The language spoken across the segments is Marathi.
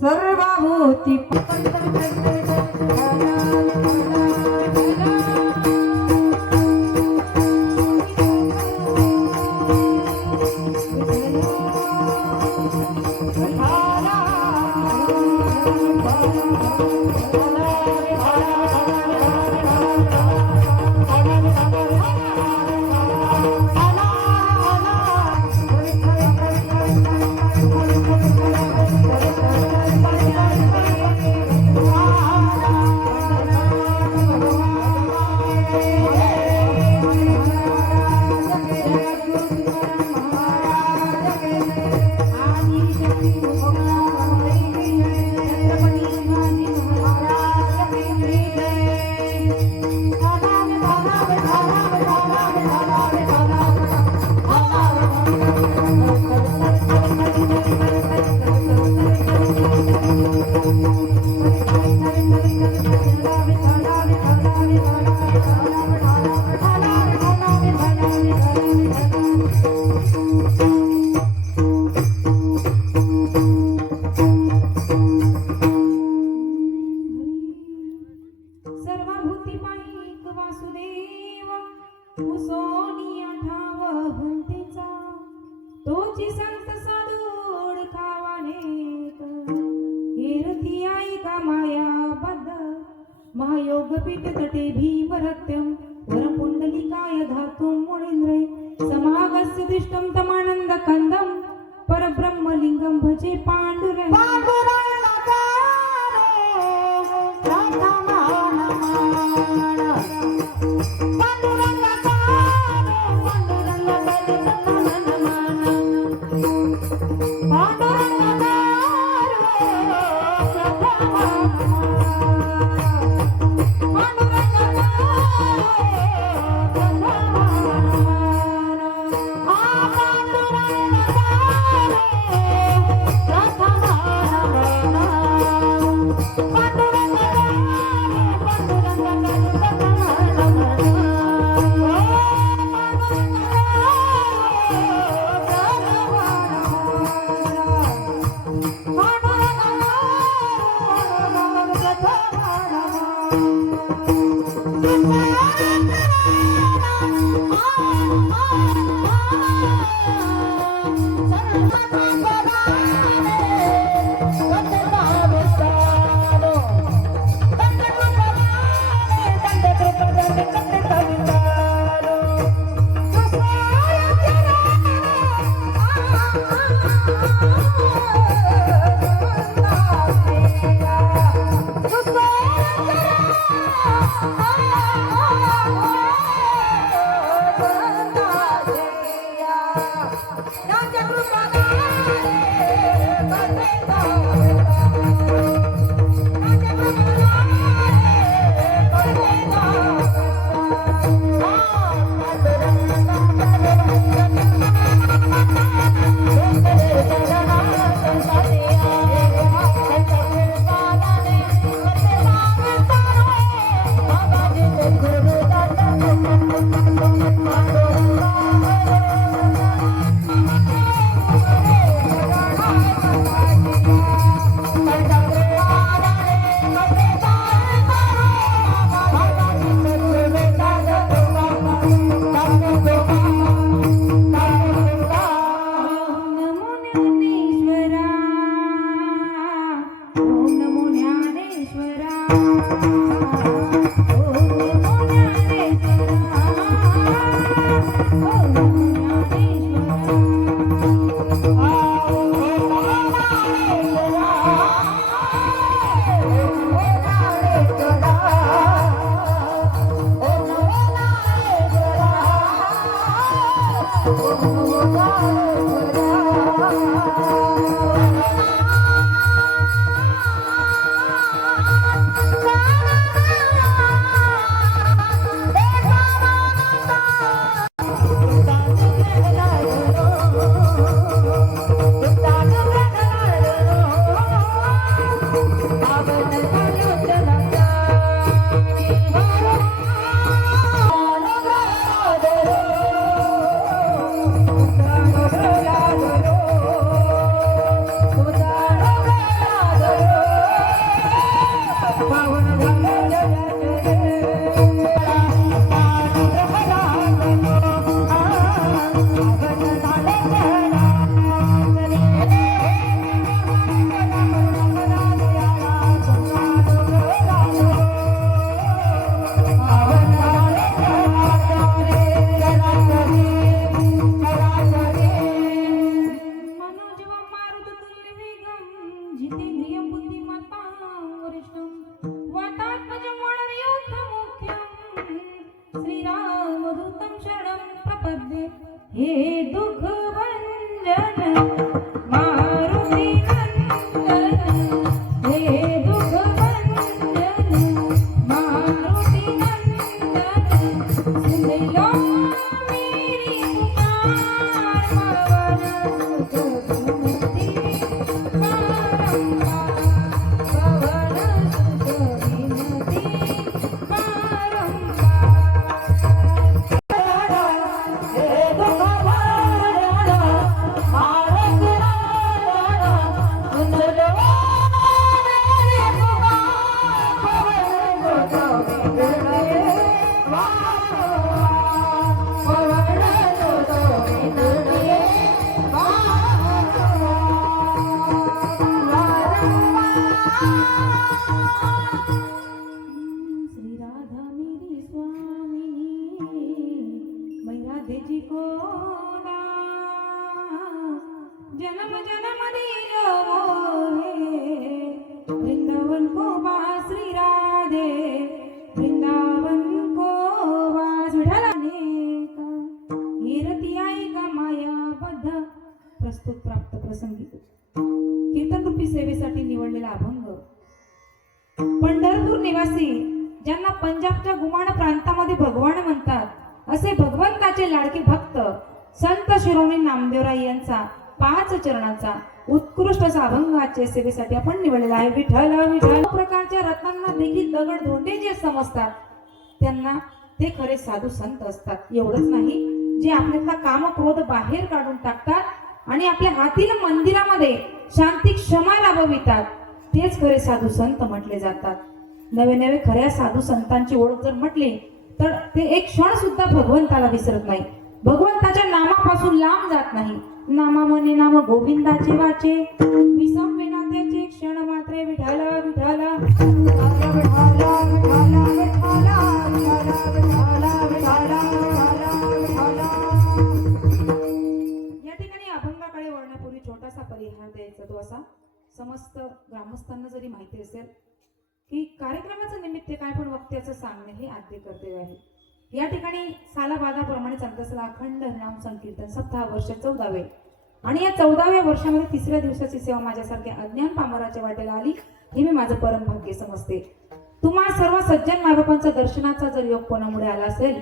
सर्वभूती तोची संत साधूड खावानेक कीर्ती आई का माया बद्ध महायोग पीठ तटे भीमरत्यम वरपुंडलिकाय धातुं मुनीन्द्रे समागस्य दृष्टं तमानंद कंदम परब्रह्मलिंगं भजे पांडुरंग Rama श्रीरामदूतं शरणं प्रपद्ये हे दुःख भंजन मारुती नंदन हे दुःख भंजन मारुती नंदन सुन लो मेरी पुकार पवन सुत विनती बारंबार पवन सुत विनती बारंबार श्री राधा मेरी स्वामिनी मैं राधे जी को जन्म जन्म दिलो मोहे वृंदावन को वास श्री राधे वृंदावन को वास विठलाने का कीर्ती आई का माया बद्ध प्रस्तुत प्राप्त प्रसंगी कीर्तन रूपी सेवेसाठी निवडलेला अभंग पंढरपूर निवासी ज्यांना पंजाबच्या गुमान प्रांतामध्ये भगवान म्हणतात असे भगवंताचे लाडके भक्त संत शिरोमणी नामदेवराय यांचा 5 चरणाचा उत्कृष्ट असा अभंग आजच्या सेवेसाठी आपण निवडलेला आहे. विठ्ठल विठ्ठल प्रकारच्या रत्नांना देखील दगड धोंडे जे समजतात त्यांना ते खरे साधू संत असतात. एवढंच नाही, जे आपल्याला काम क्रोध बाहेर काढून टाकतात आणि आपल्या हातील मंदिरामध्ये शांती क्षमा लाभवितात तेच खरे साधू संत म्हटले जातात. नवे नवे खऱ्या साधू संतांची ओळख जर म्हटली तर ते एक क्षण सुद्धा भगवंताला विसरत नाही, भगवंताच्या नामापासून लांब जात नाही. नामा म्हणे नाम गोविंदाचे वाचे विसम विना त्याचे क्षण मात्रे विठाल विठाल या ठिकाणी अभंगाकडे वळण्यापूर्वी छोटासा परिहार द्यायचा. तो असा, समस्त ग्रामस्थांना जरी माहिती असेल की कार्यक्रमाचं निमित्त काय पण वक्त्याचं सांगणे हे आद्य कर्तव्य आहे. या ठिकाणी सालाबादाप्रमाणे चालत अखंड नाम संकीर्तन सप्ताह वर्ष 14वे आणि या 14व्या वर्षामध्ये 3ऱ्या दिवसाची सेवा माझ्यासारख्या अज्ञान पामराच्या वाटेला आली हे मी माझं परम भाग्य समजते. तुम्हा सर्व सज्जन मायबापांचा दर्शनाचा जर योग कोणामुळे आला असेल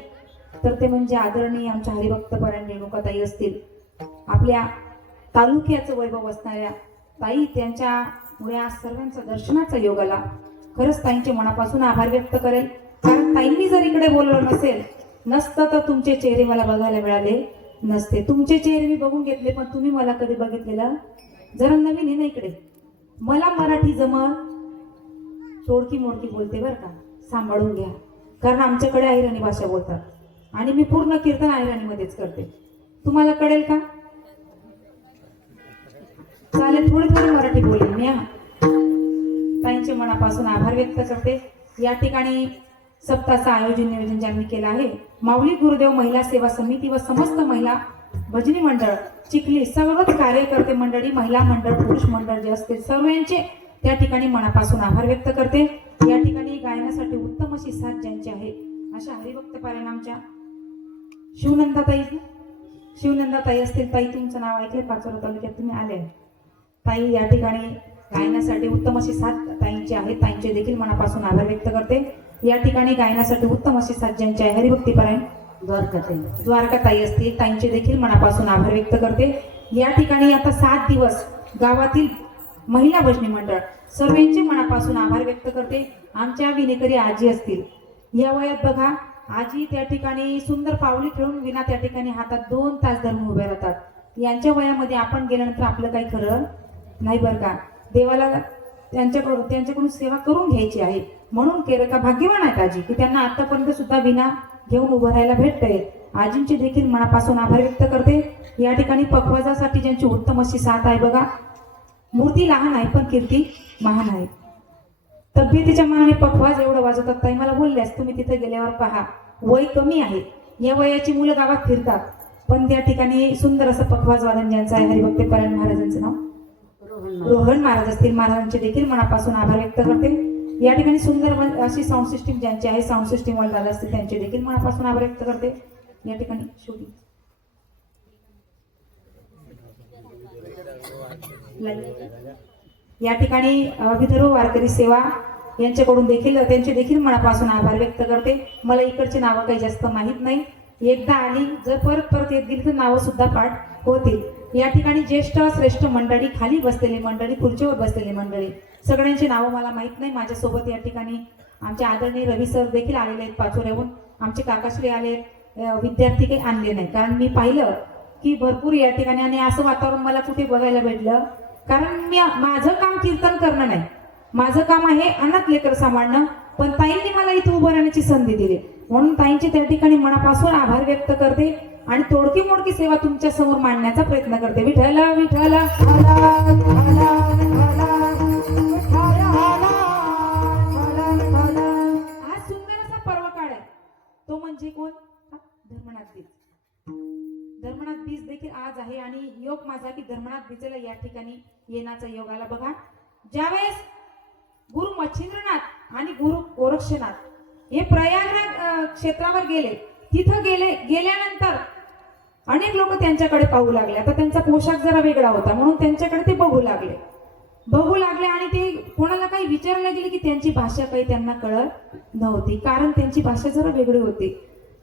तर ते म्हणजे आदरणीय आमच्या हरिभक्तपरायण रेणुकाताई असतील. आपल्या तालुक्याचं वैभव असणाऱ्या ताई, त्यांच्यामुळे आज सर्वांचा दर्शनाचा योग आला. खरंच ताईंचे मनापासून आभार व्यक्त करेल, कारण ताईंनी जर इकडे बोलवलं नसतं तर तुमचे चेहरे मला बघायला मिळाले नसते. तुमचे चेहरे मी बघून घेतले पण तुम्ही मला कधी बघितलेलं जरा नवीन आहे ना. इकडे मला मराठी जमल, तोडकी मोडकी बोलते बरं का, सांभाळून घ्या, कारण आमच्याकडे अहिराणी भाषा बोलतात आणि मी पूर्ण कीर्तन अहिराणीमध्येच करते. तुम्हाला कळेल का? चालेल, थोडी थोडी मराठी बोलेल मी. ताईंचे मनापासून आभार व्यक्त करते. या ठिकाणी सप्ताहाचं आयोजन नियोजन ज्यांनी केलं आहे माऊली गुरुदेव महिला सेवा समिती व समस्त महिला भजनी मंडळ चिखली, सर्वच कार्यकर्ते मंडळी, महिला मंडळ, पुरुष मंडळ जे असतील सर्व यांचे त्या ठिकाणी मनापासून आभार व्यक्त करते. या ठिकाणी गायनासाठी उत्तम अशी साथ ज्यांची आहे अशा हरिभक्तपरायण आमच्या शिवनंदाताई असतील. ताई, तुमचं नाव ऐकले, पाचोरा तालुक्यात तुम्ही आले. ताई या ठिकाणी गायनासाठी उत्तम अशी साथ ताईंची आहे, ताईंचे देखील मनापासून आभार व्यक्त करते. या ठिकाणी गायनासाठी उत्तम अशी साथ ज्यांची आहे हरिभक्तीपरायण द्वारका ताई असतील, ताईंचे देखील मनापासून आभार व्यक्त करते. या ठिकाणी आता 7 दिवस गावातील महिला भजनी मंडळ सर्वांचे मनापासून आभार व्यक्त करते. आमच्या विनेकरी आजी असतील, या वयात बघा आजी त्या ठिकाणी सुंदर पावली ठेवून विना त्या ठिकाणी हातात 2 तास धरून उभे राहतात. यांच्या वयामध्ये आपण गेल्यानंतर आपलं काही खरं नाही बरं का. देवाला त्यांच्याकडून सेवा करून घ्यायची आहे, म्हणून केलं का भाग्यवान आहेत आजी की त्यांना आतापर्यंत सुद्धा विना घेऊन उभं राहायला भेटतंय. आजींचे देखील मनापासून आभार व्यक्त करते. या ठिकाणी पखवाजासाठी ज्यांची उत्तम अशी साथ आहे बघा, मूर्ती लहान आहे पण कीर्ती महान आहे. तब्येतीच्या मानाने पखवाज एवढं वाजवतात. ताई मला बोलल्यास तुम्ही तिथे गेल्यावर पहा, वय कमी आहे, या वयाची मुलं गावात फिरतात, पण त्या ठिकाणी सुंदर असं पखवाज वादन ज्यांचं आहे हरिभक्तीपरायण महाराजांचं नाव रोहन महाराज असतील, महाराजांचे देखील मनापासून आभार व्यक्त करते. या ठिकाणी सुंदर अशी साऊंड सिस्टीम ज्यांची आहे, साऊंड सिस्टीम वाले दादा असतील, त्यांचे देखील मनापासून आभार व्यक्त करते. या ठिकाणी शोधी या ठिकाणी विदर्भ वारकरी सेवा यांच्याकडून देखील त्यांचे देखील मनापासून आभार व्यक्त करते. मला इकडची नावं काही जास्त माहीत नाही, एकदा आली जर परत येत गेली तर नावं सुद्धा पाठ होतील. या ठिकाणी ज्येष्ठ श्रेष्ठ मंडळी, खाली बसलेली मंडळी, खुर्चीवर बसलेली मंडळी, सगळ्यांची नावं मला माहीत नाही. माझ्यासोबत या ठिकाणी आमचे आदरणीय रवी सर देखील आलेले आहेत पाचोऱ्याहून, आमचे काकाश्री आले, विद्यार्थी काही आणले नाही, कारण मी पाहिलं की भरपूर या ठिकाणी आणि असं वातावरण मला कुठे बघायला भेटलं. कारण माझं काम कीर्तन करणं नाही, माझं काम आहे अनाथ लेकर सांभाळणं, पण ताईंनी मला इथे उभं राहण्याची संधी दिली, म्हणून ताईंची त्या ठिकाणी मनापासून आभार व्यक्त करते आणि तोडकी मोडकी सेवा तुमच्या समोर मांडण्याचा प्रयत्न करते. विठ्ठला विठ्ठला आज सुंदर असा पर्व काळ आहे, तो म्हणजे कोण? धर्मनाथ बीज. धर्मनाथ बीज देखील आज आहे आणि योग माझा की धर्मनाथ बीजेला या ठिकाणी येण्याचा योग आला. बघा, ज्यावेळेस गुरु मच्छिंद्रनाथ आणि गुरु गोरक्षनाथ हे प्रयागराज क्षेत्रावर गेले, तिथं गेल्यानंतर अनेक लोक त्यांच्याकडे पाहू लागले. आता त्यांचा पोशाख जरा वेगळा होता, म्हणून त्यांच्याकडे ते बघू लागले आणि ते कोणाला काही विचारलं गेले की त्यांची भाषा काही त्यांना कळत नव्हती, कारण त्यांची भाषा जरा वेगळी होती.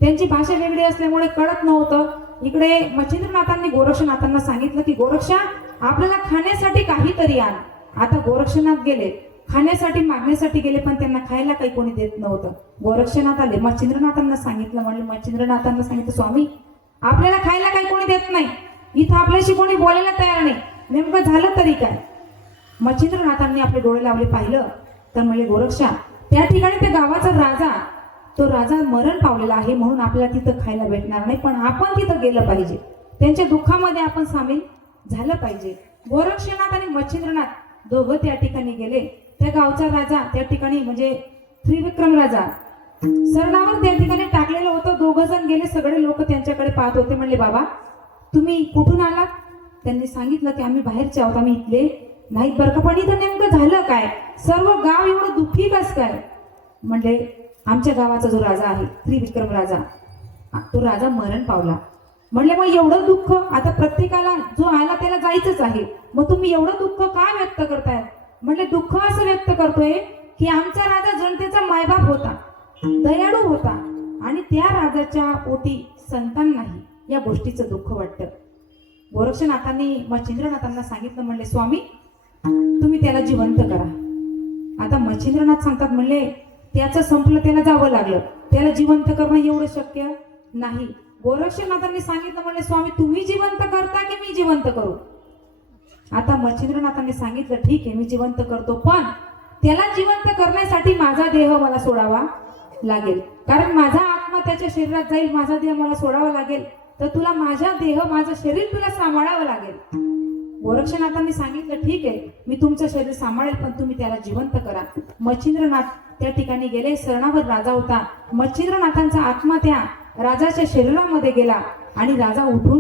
त्यांची भाषा वेगळी असल्यामुळे कळत नव्हतं. इकडे मच्छिंद्रनाथांनी गोरक्षनाथांना सांगितलं की गोरक्षा, आपल्याला खाण्यासाठी काहीतरी आण. आता गोरक्षनाथ गेले, खाण्यासाठी मागण्यासाठी गेले, पण त्यांना खायला काही कोणी देत नव्हतं. गोरक्षनाथ आले, मच्छिंद्रनाथांना सांगितलं, म्हणले मच्छिंद्रनाथांना सांगितलं, स्वामी आपल्याला खायला काही कोणी देत नाही, इथं आपल्याशी कोणी बोलायला तयार नाही, नेमकं झालं तरी काय? मच्छिंद्रनाथांनी आपले डोळे लावले, पाहिलं तर म्हणजे गोरक्षा, त्या ठिकाणी त्या गावाचा राजा, तो राजा मरण पावलेला आहे, म्हणून आपल्याला तिथं खायला भेटणार नाही, पण आपण तिथं गेलं पाहिजे, त्यांच्या दुःखामध्ये आपण सामील झालं पाहिजे. गोरक्षनाथ आणि मच्छिंद्रनाथ दोघं त्या ठिकाणी गेले. त्या गावचा राजा त्या ठिकाणी म्हणजे त्रिविक्रम राजा सरणावर त्या ठिकाणी टाकलेलं होतं. 2 जण गेले, सगळे लोक त्यांच्याकडे पाहत होते. म्हणले, बाबा तुम्ही कुठून आलात? त्यांनी सांगितलं की आम्ही बाहेरचे आहोत, आम्ही इथले नाहीत बरं का, पण इथं नेमकं झालं काय? सर्व गाव एवढं दुःखी कस काय? म्हणजे आमच्या गावाचा जो राजा आहे त्रिविक्रम राजा, तो राजा मरण पावला. म्हणले, मग एवढं दुःख? आता प्रत्येकाला जो आला त्याला जायचंच आहे, मग तुम्ही एवढं दुःख का व्यक्त करताय? म्हणले, दुःख असं व्यक्त करतोय की आमचा राजा जनतेचा मायबाप होता, दयाळू होता, आणि त्या राजाच्या पोटी संतान नाही, या गोष्टीचं दुःख वाटतं. गोरक्षनाथांनी मच्छिंद्रनाथांना सांगितलं, म्हणले, स्वामी तुम्ही त्याला जिवंत करा. आता मच्छिंद्रनाथ सांगतात, म्हणले त्याचं संपलं, त्याला जावं लागलं, त्याला जिवंत करणं एवढं शक्य नाही. गोरक्षनाथांनी सांगितलं, म्हणले स्वामी तुम्ही जिवंत करता की मी जिवंत करू? आता मच्छिंद्रनाथांनी सांगितलं, ठीक आहे मी जिवंत करतो, पण त्याला जिवंत करण्यासाठी माझा देह मला सोडावा लागेल, कारण माझा आत्मा त्याच्या शरीरात जाईल, माझा देह मला सोडावा लागेल, तर तुला माझा देह, माझं शरीर तुला सांभाळावं लागेल. गोरक्षनाथांनी सांगितलं, ठीक आहे मी तुमचं शरीर सांभाळेल, पण तुम्ही त्याला जिवंत करा. मच्छिंद्रनाथ त्या ठिकाणी गेले. सरणावर राजा होता. मच्छिंद्रनाथांचा आत्मा त्या राजाच्या शरीरामध्ये गेला आणि राजा उठून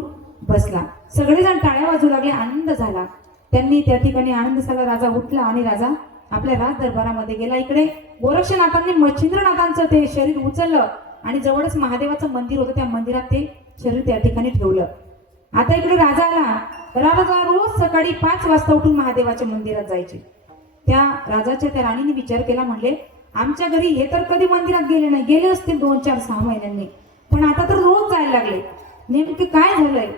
बसला. सगळेजण टाळ्या वाजू लागले, आनंद झाला. त्यांनी त्या ठिकाणी आनंद झाला, राजा उठला आणि राजा आपल्या राज दरबारामध्ये गेला. इकडे गोरक्षनाथांनी मच्छिंद्रनाथांचं ते शरीर उचललं आणि जवळच महादेवाचं मंदिर होतं, त्या मंदिरात ते शरीर त्या ठिकाणी ठेवलं. आता इकडे राजा आला राजा रोज सकाळी 5 वाजता उठून महादेवाच्या मंदिरात जायचे. त्या राजाच्या त्या राणीने विचार केला, म्हणले आमच्या घरी हे तर कधी मंदिरात गेले नाही, गेले असतील 2, 4, 6 महिन्यांनी, पण आता तर रोज जायला लागले, नेमके काय झालंय?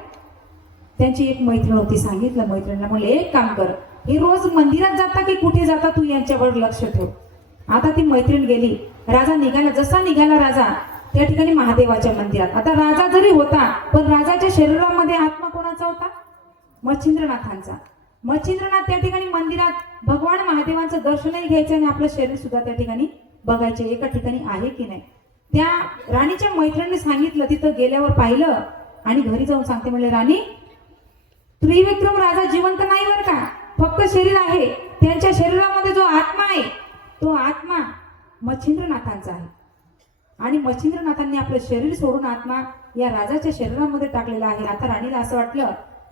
त्यांची एक मैत्रीण होती, सांगितलं मैत्रिणीला, म्हणले एक काम कर, हे रोज मंदिरात जाता की कुठे जाता तू यांच्यावर लक्ष ठेव. आता ती मैत्रीण गेली, राजा निघाला. जसा निघाला राजा त्या ठिकाणी महादेवाच्या मंदिरात. आता राजा जरी होता पण राजाच्या शरीरामध्ये आत्मा कोणाचा होता? मच्छिंद्रनाथांचा. मच्छिंद्रनाथ त्या ठिकाणी मंदिरात भगवान महादेवांचं दर्शनही घ्यायचं आणि आपलं शरीर सुद्धा त्या ठिकाणी बघायचे एका ठिकाणी आहे की नाही. त्या राणीच्या मैत्रिणीने सांगितलं, तिथं गेल्यावर पाहिलं आणि घरी जाऊन सांगते, म्हणले राणी त्रिविक्रम राजा जिवंत नाही बरं का, फक्त शरीर आहे. त्यांच्या शरीरामध्ये जो आत्मा आहे तो आत्मा मच्छिंद्रनाथांचा आहे आणि मच्छिंद्रनाथांनी आपलं शरीर सोडून आत्मा या राजाच्या शरीरामध्ये टाकलेला आहे. आता राणीला असं वाटलं,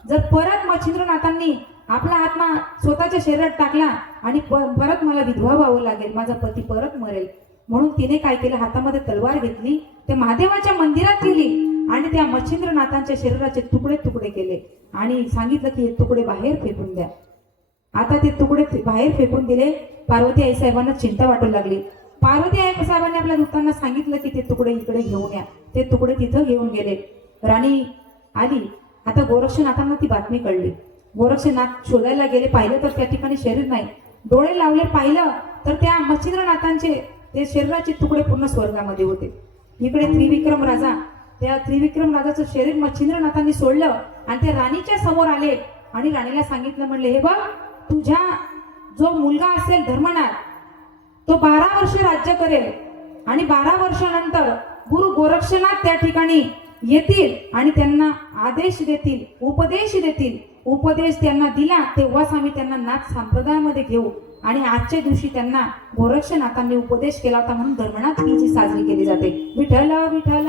जर परत मच्छिंद्रनाथांनी आपला आत्मा स्वतःच्या शरीरात टाकला आणि परत मला विधवा व्हावं लागेल, माझा पती परत मरेल. म्हणून तिने काय केलं, हातामध्ये तलवार घेतली, त्या महादेवाच्या मंदिरात गेली आणि त्या मच्छिंद्रनाथांच्या शरीराचे तुकडे तुकडे केले आणि सांगितलं की हे तुकडे बाहेर फेकून द्या. आता ते तुकडे बाहेर फेकून दिले. पार्वती आई साहेबांना चिंता वाटू लागली. पार्वती आई साहेबांनी आपल्या दूतांना सांगितलं की ते तुकडे इकडे घेऊन या. ते तुकडे तिथं घेऊन गेले. राणी आली. आता गोरक्षनाथांना ती बातमी कळली. गोरक्षनाथ शोधायला गेले, पाहिलं तर त्या ठिकाणी शरीर नाही. डोळे लावले, पाहिलं तर त्या मच्छिंद्रनाथांचे ते शरीराचे तुकडे पूर्ण स्वर्गामध्ये होते. इकडे त्रिविक्रम राजा, त्या त्रिविक्रम राजाचं शरीर मच्छिंद्रनाथांनी सोडलं आणि त्या राणीच्या समोर आले आणि राणीला सांगितलं, म्हणले हे बघ, तुझ्या जो मुलगा असेल धर्मनाथ, तो 12 वर्ष राज्य करेल आणि 12 वर्षानंतर गुरु गोरक्षनाथ त्या ठिकाणी येतील आणि त्यांना आदेश देतील, उपदेश देतील. उपदेश त्यांना दिला तेव्हाच आम्ही त्यांना नाथ संप्रदायामध्ये घेऊ आणि आजच्या दिवशी त्यांना गोरक्षनाथांनी उपदेश केला होता म्हणून धर्मनाथ ही जी साजरी केली जाते. विठ्ठल विठ्ठल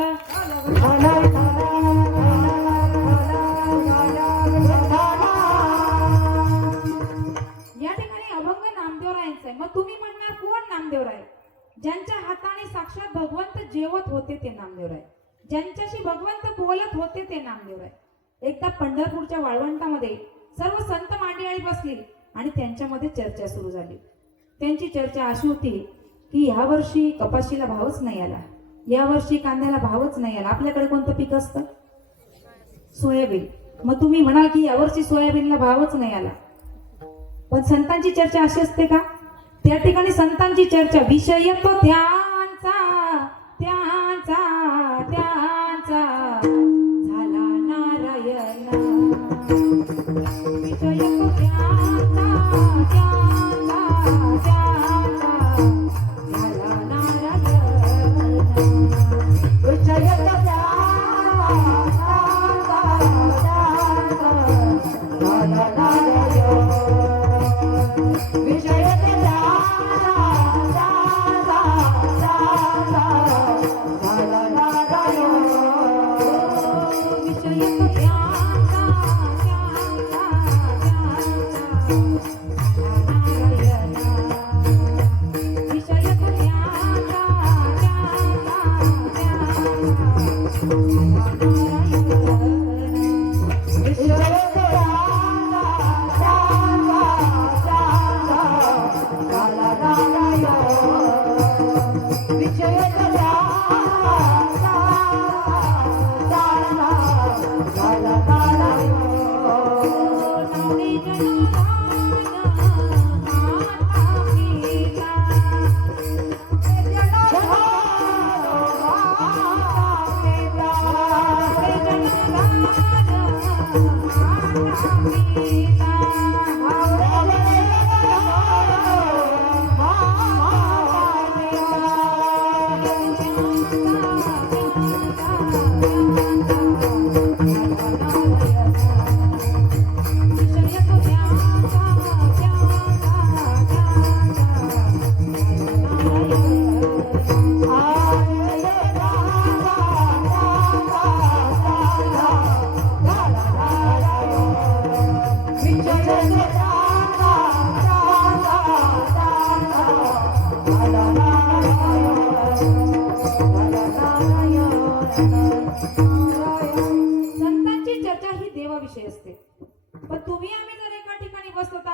या ठिकाणी अभंग नामदेवरायांचा आहे. मग तुम्ही म्हणणार कोण नामदेवराय? ज्यांच्या हाताने साक्षात भगवंत जेवत होते ते नामदेवराय, ज्यांच्याशी भगवंत बोलत होते ते नामदेवराय. एकदा पंढरपूरच्या वाळवंटामध्ये सर्व संत मांडळी बसली आणि त्यांच्यामध्ये चर्चा सुरू झाली. त्यांची चर्चा अशी होती की ह्या वर्षी कपाशीला भावच नाही आला, या वर्षी कांद्याला भावच नाही आला. आपल्याकडे कोणतं पीक असतं? सोयाबीन. मग तुम्ही म्हणाल की यावर्षी सोयाबीनला भावच नाही आला. पण संतांची चर्चा अशी असते का? त्या ठिकाणी संतांची चर्चा विषय तो त्यांचा त्यांचा त्यांचा झाला नारायण, विषय तो त्यांचा त्यांचा त्यांचा झाला नारायण, विषय तो त्यांचा त्यांचा झाला नारायण, विषय तो त्यांचा त्यांचा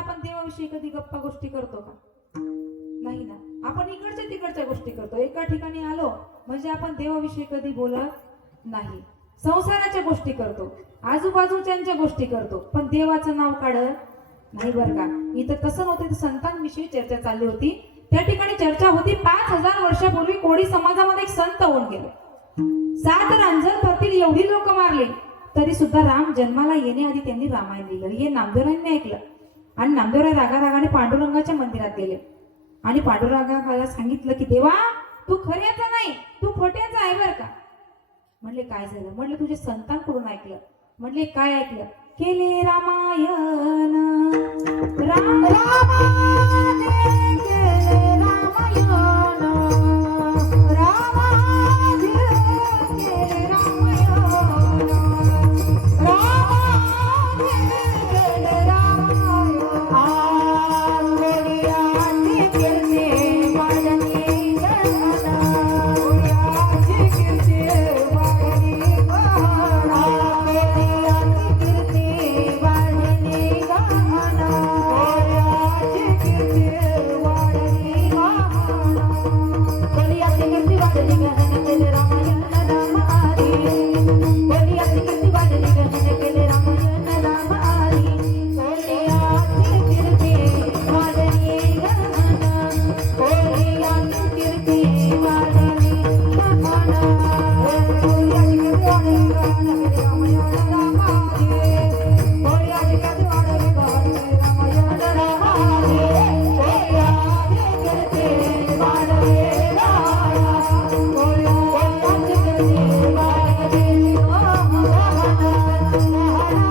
आपण देवाविषयी कधी गप्पा गोष्टी करतो का? नाही ना. आपण इकडच्या तिकडच्या गोष्टी करतो. एका ठिकाणी आलो म्हणजे आपण देवाविषयी कधी बोलत नाही. संसाराच्या गोष्टी करतो, आजूबाजूच्या गोष्टी करतो, पण देवाचं नाव काढत नाही बरं का. इथं तसं नव्हतं, संतांविषयी चर्चा चालली होती. त्या ठिकाणी चर्चा होती 5000 वर्षापूर्वी कोळी समाजामध्ये एक संत होऊन गेले. 7 रांजण भरतील एवढी लोक मारली तरी सुद्धा राम जन्माला येण्याआधी त्यांनी रामायण लिहिलं. हे नामदेवरायांनी ऐकलं आणि नामदेवराय रागारागाने पांडुरंगाच्या मंदिरात गेले आणि पांडुरंगाला सांगितलं की देवा, तू खऱ्याचा नाही, तू खोट्याचा आहे बर का. म्हणले काय झालं? म्हणले तुझ्या संतांकडून ऐकलं. म्हणले काय ऐकलं? केले रामायण राम रामाने केले रामायण रामाने केले रामायण रामाने केले रामायण आंगडियाचे केले वाडणी गणना ओयाचे केले वाडणी गणना आंगडियाचे केले वाडणी गणना ओयाचे केले वाडणी गणना बोलियाचे केले वाडणी गणना केले रामायण राम आरी बोलियाचे केले वाडणी गणना केले रामायण राम आरी बोलियाचे केले वाडणी गणना बोलियाचे केले वाडणी गणना बोलियाचे केले वाडणी गणना केले रामायण राम आरी बोलियाचे केले वाडणी गणना केले रामायण राम आरी बोलियाचे केले वाडणी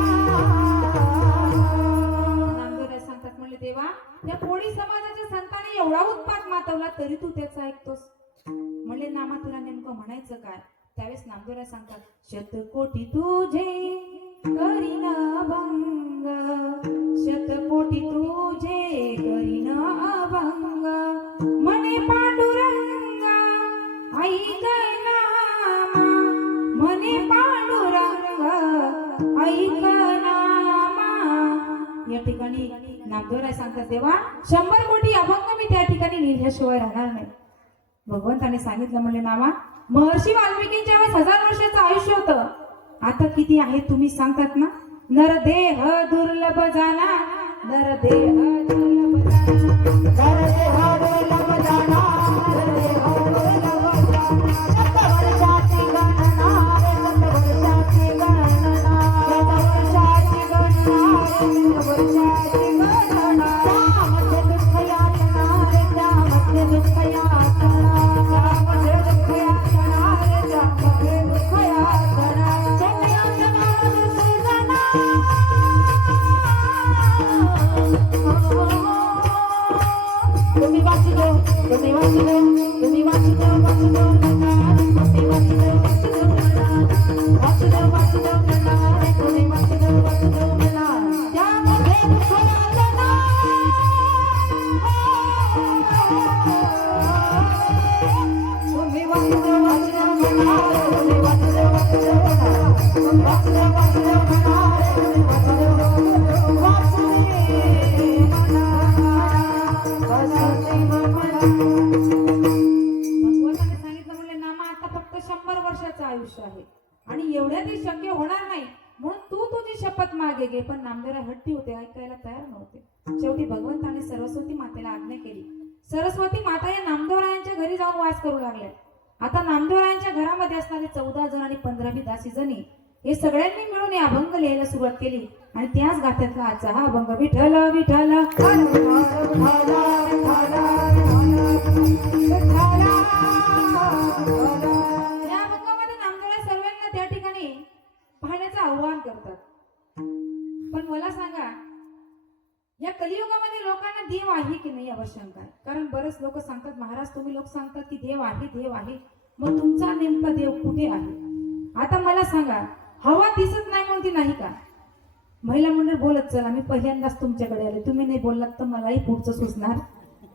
नामदेवराय सांगतात, म्हणले देवा, या कोळी समाजाच्या संतांनी एवढा उत्पात मातवला तरी तू त्याचं ऐकतोस. म्हणले नामा तुला नेमकं म्हणायचं काय? त्यावेळेस नामदेवराय सांगतात, शतकोटी तुझे करीन अभंग शतकोटी तुझे करीन अभंग मने पांडुरंगा ऐक नामा मने पांडुरंग ऐक नामा. या ठिकाणी नामदेवराय सांगतात, देवा 100 कोटी अभंग मी त्या ठिकाणी लिहिल्याशिवाय राहणार नाही. भगवंताने सांगितलं, म्हणले नामा, महर्षी वाल्मिकींच्या वेळेस 1000 वर्षाचं आयुष्य होतं. आता किती आहे तुम्ही सांगतात ना. नरदेह दुर्लभ जाना नरदेह दुर्लभ जाना नरदेह दुर्लभ जाना नरदेह दुर्लभ जाना शतवर्षाची गणना शतवर्षाची गणना शतवर्षाची गणना शतवर्षाची गणना त्यामध्ये दुःख यातना रे त्यामध्ये दुःख यातना त्यामध्ये दुःख यातना रे त्यामध्ये दुःख यातना जगयातना दुसजना तुम्ही वाचिलो तुम्ही वाचिलो तुम्ही वाचिलो वाचिलो म्हणा तुम्ही वाचिलो वाचिलो म्हणा वाचिलो वाचिलो म्हणा तुम्ही वाचिलो वाचिलो म्हणा त्यामध्ये दुःख यातना तुम्ही वाचिलो वाचिलो म्हणा तुम्ही वाचिलो वाचिलो म्हणा वाचिलो वाचिलो म्हणा तुम्ही वाचिलो भगवंताने सांगितलं, म्हणले नामा, आता फक्त 100 वर्षाचं आयुष्य आहे आणि एवढ्या ते शक्य होणार नाही, म्हणून तू तुझी शपथ मागे घे. पण नामदेवराय हट्टी होते, ऐकायला तयार नव्हते. शेवटी भगवंताने सरस्वती मातेला आज्ञा केली. सरस्वती माता या नामदेवरायांच्या घरी जाऊन वास करू लागल्या. आता नामदेवरायांच्या घरामध्ये असणारे 14 जण आणि 15 दासी जणी हे सगळ्यांनी मिळून हे अभंग लिहायला सुरुवात केली आणि त्याच गाथ्यातला आजचा हा अभंग. विठ्ठल विठ्ठल या अभंगामध्ये नामदेवराय सर्वांना त्या ठिकाणी पाहण्याचं आव्हान करतात. पण मला सांगा, या कलियुगामध्ये लोकांना देव आहे की नाही यावर शंका आहे. कारण बरेच लोक सांगतात, महाराज तुम्ही लोक सांगतात की देव आहे देव आहे, मग तुमचा नेमका देव कुठे आहे? आता मला सांगा, हवा दिसत नाही म्हणून ती नाही का? महिला मंडळ बोलत चला, मी पहिल्यांदाच तुमच्याकडे आले, तुम्ही नाही बोललात तर मलाही पुढचं सुचणार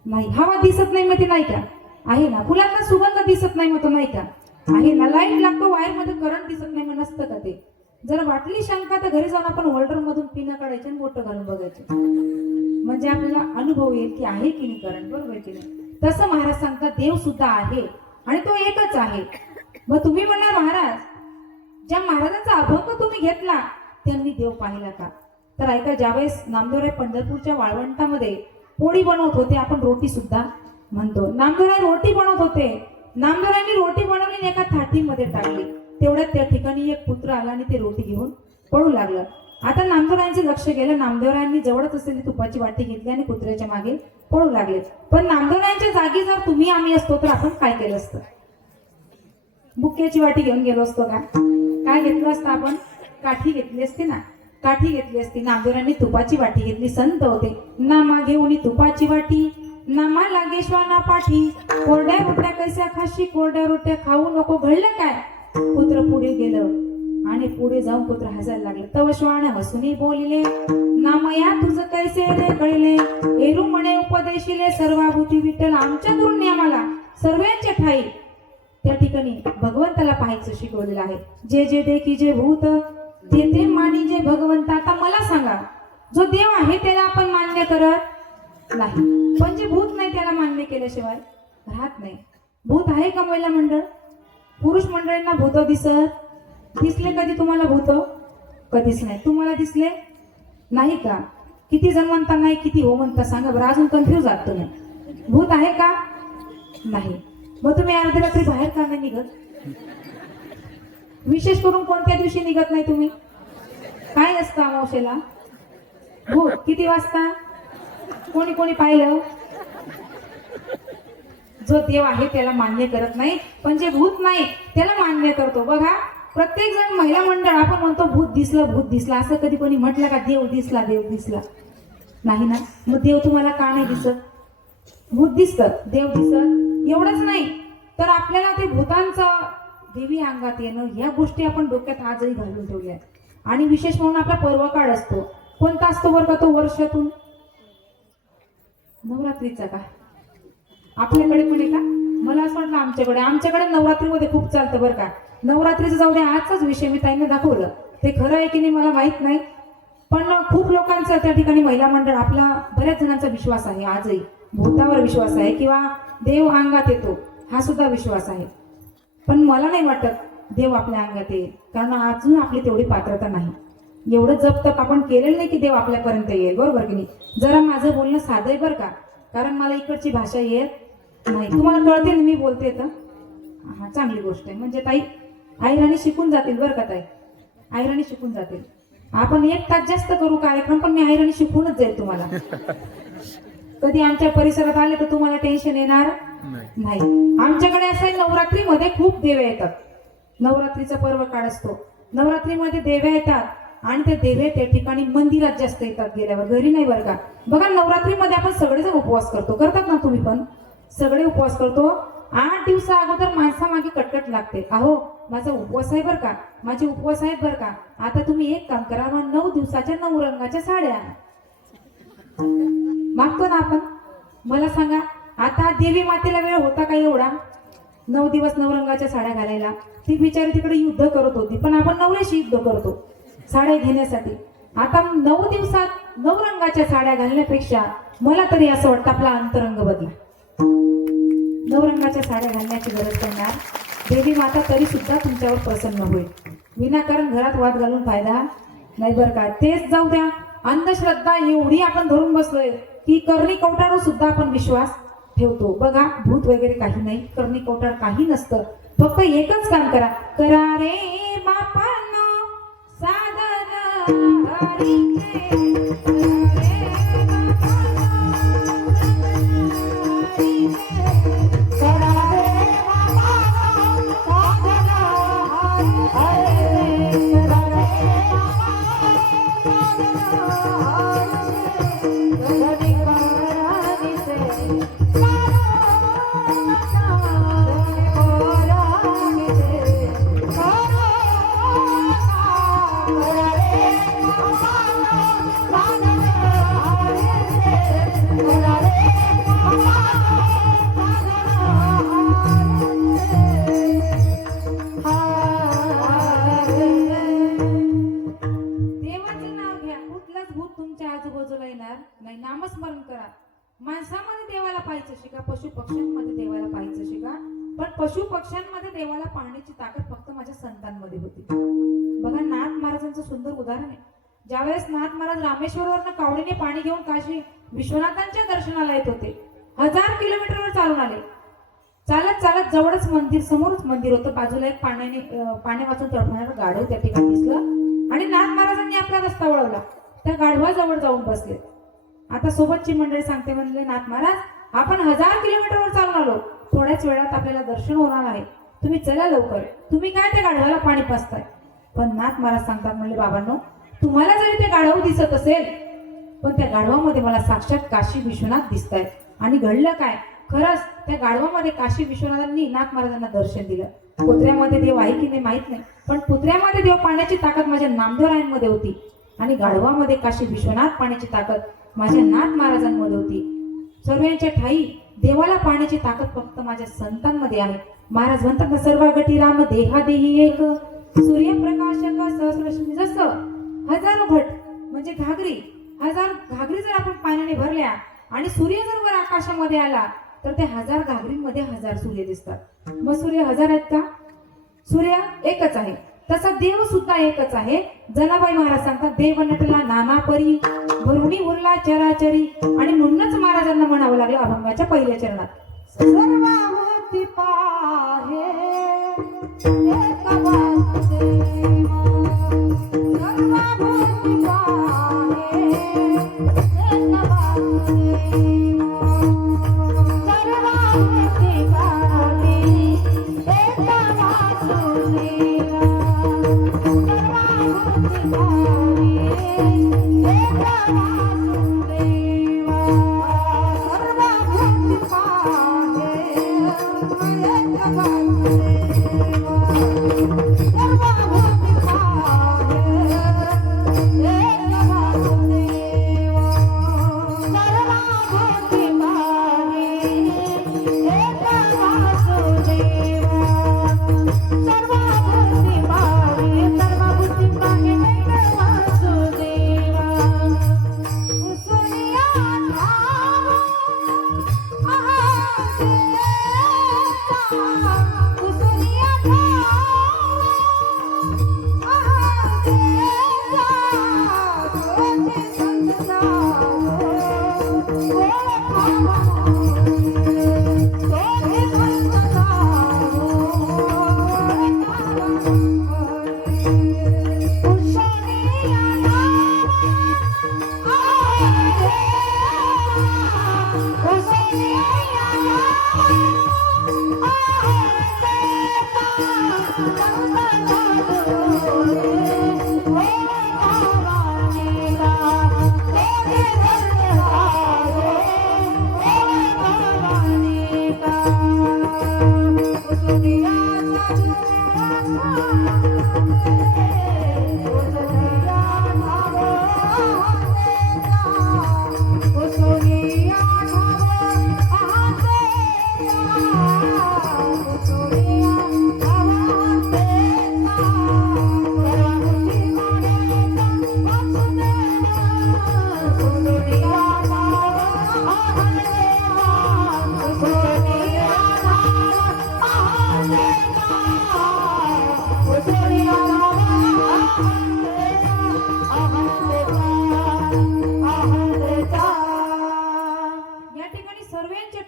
नाही. हवा दिसत नाही मग ती नाही का? आहे ना. फुलांना सुगंध दिसत नाही मग तो नाही का? आहे ना. लाईट लागतो, वायर मध्ये करंट दिसत नाही मग नसतं का ते? जर वाटली शंका तर घरी जाऊन आपण होल्डर मधून पिणं काढायचे आणि मोठं घालून बघायचे. म्हणजे आपल्याला अनुभव येईल की आहे की नाही करंट, बरोबर की नाही. तसं महाराज सांगतात देव सुद्धा आहे आणि तो एकच आहे. मग तुम्ही म्हणणार महाराज ज्या महाराजांचा अभंग तुम्ही घेतला त्यांनी देव पाहिला का? तर ऐका, ज्यावेळेस नामदेवराय पंढरपूरच्या वाळवंटामध्ये पोळी बनवत होते, आपण रोटी सुद्धा म्हणतो, नामदेवराय रोटी बनवत होते. नामदेवरायांनी रोटी बनवली एका थाटीमध्ये टाकली. तेवढ्यात त्या ठिकाणी एक पुत्र आला आणि ते रोटी घेऊन पळू लागलं. आता नामदेवरायांचे लक्ष गेलं. नामदेवरायांनी जवळच असलेली तुपाची वाटी घेतली आणि कुत्र्याच्या मागे पळू लागले. पण नामदेवरायांच्या जागी जर तुम्ही आम्ही असतो तर आपण काय केलं असतं? बुक्याची वाटी घेऊन गेलो असतो का? काय घेतलं असतं आपण? काठी घेतली असती ना, काठी घेतली असती. नामदेवरायांनी तुपाची वाटी घेतली. संत होते. नामा घेऊन तुपाची वाटी, नामा लागे श्वाना पाठी, कोरड्या रोट्या कैस्या खाशी, कोरड्या रोट्या खाऊ नको. घडलं काय? पुत्र पुढे गेलं आणि पुढे जाऊन पुत्र हसायला लागले. तव श्वान हसून बोलिले, नामया तुझं कैसे रे कळले, एरू म्हणे उपदेशिले, सर्वाभूती विठ्ठल आमच्या करून नियमाला सर्वांच्या ठाई. त्या ठिकाणी भगवंताला पाहायचं शिकवलेलं आहे. जे जे देखी जे भूत ते ते मानी जे भगवंत. आता मला सांगा, जो देव आहे त्याला आपण मान्य करत नाही, पण जे भूत नाही त्याला मान्य केल्याशिवाय राहत नाही. भूत आहे का महिला मंडळ? पुरुष मंडळींना भूत दिसले कधी तुम्हाला भूत? कधीच नाही. तुम्हाला दिसले नाही का? किती जण म्हणता नाही, किती हो म्हणता? सांगा बरं, अजून कन्फ्यूज आहात तुम्ही. भूत आहे का? नाही. मग तुम्ही अर्ध्या रात्री बाहेर का नाही निघत? विशेष करून कोणत्या दिवशी निघत नाही तुम्ही? काय असतं अमावस्येला? भूत. किती वाजता? कोणी कोणी पाहिलं? जो देव आहे त्याला मान्य करत नाही, पण जे भूत नाही त्याला मान्य करतो. बघा, प्रत्येक जण महिला मंडळ आपण म्हणतो भूत दिसला. असं कधी कोणी म्हटलं का देव दिसला नाही ना? मग देव तुम्हाला का नाही दिसत? भूत दिसत, देव दिसत. एवढंच नाही तर आपल्याला ते भूतांचं देवी अंगात येणं ह्या गोष्टी आपण डोक्यात आजही घालून ठेवल्या. आणि विशेष म्हणून आपला पर्व काळ असतो. कोणता असतो बरं का तो वर्षातून? नवरात्रीचा का? आपल्याकडे पण आहे का? मला असं वाटलं आमच्याकडे नवरात्रीमध्ये खूप चालतं बरं का. नवरात्रीचं जाऊ दे, आजचाच विषय मी ताईंना दाखवलं. ते खरं आहे की नाही मला माहित नाही, पण खूप लोकांचा त्या ठिकाणी महिला मंडळ, आपला बऱ्याच जणांचा विश्वास आहे आजही. भूतावर विश्वास आहे किंवा देव अंगात येतो हा सुद्धा विश्वास आहे. पण मला नाही वाटत देव आपल्या अंगात येईल, कारण अजून आपली तेवढी पात्रता नाही. एवढं जप तप आपण केलेलं नाही की देव आपल्यापर्यंत येईल, बरोबर की नाही. जरा माझं बोलणं साधं आहे बरं का, कारण मला इकडची भाषा येत नाही. तुम्हाला कळते मी बोलते तर हा चांगली गोष्ट आहे. म्हणजे ताई आईराणी शिकून जातील बरं का. ताई आईराणी शिकून जातील. आपण 1 तास जास्त करू कार्यक्रम, पण मी आईराणी शिकूनच जाईल तुम्हाला. कधी आमच्या परिसरात आले तर तुम्हाला टेन्शन येणार नाही. आमच्याकडे असं आहे, नवरात्रीमध्ये खूप देवे येतात. नवरात्रीचा पर्व काळ असतो. नवरात्रीमध्ये देव्या येतात आणि ते देवे त्या ठिकाणी मंदिरात जास्त येतात गेल्यावर, घरी नाही बरं का. बघा, नवरात्रीमध्ये आपण सगळेजण उपवास करतो. करतात ना तुम्ही पण? सगळे उपवास करतो. 8 दिवसा अगोदर माणसामागे कटकट लागते. अहो माझा उपवास आहे बरं का, माझे उपवास आहेत बरं का. आता तुम्ही एक काम करा, 9 दिवसाच्या 9 रंगाच्या साड्या आणा. मागतो ना आपण? मला सांगा, आता देवी मातेला वेळ होता का एवढा 9 दिवस 9 रंगाच्या साड्या घालायला? ती बिचारी तिकडे युद्ध करत होती, पण आपण नवऱ्याशी युद्ध करतो साड्या घेण्यासाठी. आता 9 दिवसात 9 रंगाच्या साड्या घालण्यापेक्षा मला तरी असं वाटतं आपला अंतरंग बदला. 9 रंगाच्या साड्या घालण्याची गरज पडणार. देवी माता तरी सुद्धा तुमच्यावर प्रसन्न होईल. विनाकारण घरात वाद घालून फायदा नाही बरं का. तेच जाऊ द्या, अंधश्रद्धा एवढी आपण धरून बसलोय की कर्णी कवटाळू सुद्धा आपण विश्वास ठेवतो. बघा, भूत वगैरे काही नाही, कर्णी कवटाळ काही नसतं. फक्त एकच काम करा, करा रे बापानो साधन हरीचे. करा. माणसामध्ये देवाला पाहायचं शिका, पशु पक्ष्यांमध्ये देवाला पाहायचं शिका. पण पशु पक्ष्यांमध्ये देवाला पाहण्याची ताकद फक्त माझ्या संतांमध्ये होती. बघा नाथ महाराजांचं सुंदर उदाहरण आहे. ज्यावेळेस नाथ महाराज रामेश्वरवरनं कावडीने पाणी घेऊन काशी विश्वनाथांच्या दर्शनाला येत होते, 1000 किलोमीटरवर चालून आले. चालत चालत जवळच मंदिर, समोरच मंदिर होतं, बाजूला एक पाण्या वाचून तडफडणारं गाढव त्या ठिकाणी दिसलं आणि नाथ महाराजांनी आपला रस्ता वळवला. त्या गाढवाजवळ जाऊन बसले. आता सोबतची मंडळी सांगते, म्हणले नाथ महाराज आपण 1000 किलोमीटरवर चालून आलो, थोड्याच वेळात आपल्याला दर्शन होणार आहे, तुम्ही चला लवकर, तुम्ही काय त्या गाढवाला पाणी पाजताय. पण नाथ महाराज सांगतात, म्हणले बाबांनो, तुम्हाला जरी ते गाढव दिसत असेल पण त्या गाढवामध्ये मला साक्षात काशी विश्वनाथ दिसतायत. आणि घडलं काय, खरंच त्या गाढवामध्ये काशी विश्वनाथांनी नाथ महाराजांना दर्शन दिलं. पुत्र्यामध्ये देव आहे की नाही माहित नाही, पण पुत्र्यामध्ये देव पाण्याची ताकद माझ्या नामदेवरायांमध्ये होती आणि गाढवामध्ये काशी विश्वनाथ पाण्याची ताकद माझ्या नाथ महाराजांमध्ये होती. सर्वांच्या ठाई देवाला पाण्याची ताकद फक्त माझ्या संतांमध्ये आहे. महाराज म्हणतात ना, सर्व गटी राम देहा देही एक, सूर्यप्रकाशक सहस्रश्मी. जसं 1000 घट म्हणजे घागरी, 1000 घागरी जर आपण पाण्याने भरल्या आणि सूर्य जर वर आकाशामध्ये आला तर त्या 1000 घागरींमध्ये 1000 सूर्य दिसतात. मग सूर्य 1000 आहेत का? सूर्य एकच आहे. तसा देव सुद्धा एकच आहे. जनाबाई महाराज सांगतात, देव नटला नाना परी, भरुणी उरला चराचरी. आणि म्हणूनच महाराजांना म्हणावं लागलं अभंगाच्या पहिल्या चरणात, सर्वाभूती पाहे एक वासुदेव, सर्वाभूती पाहे एक वासुदेव, सर्वाभूती पाहे एक वासुदेव, सर्वाभूती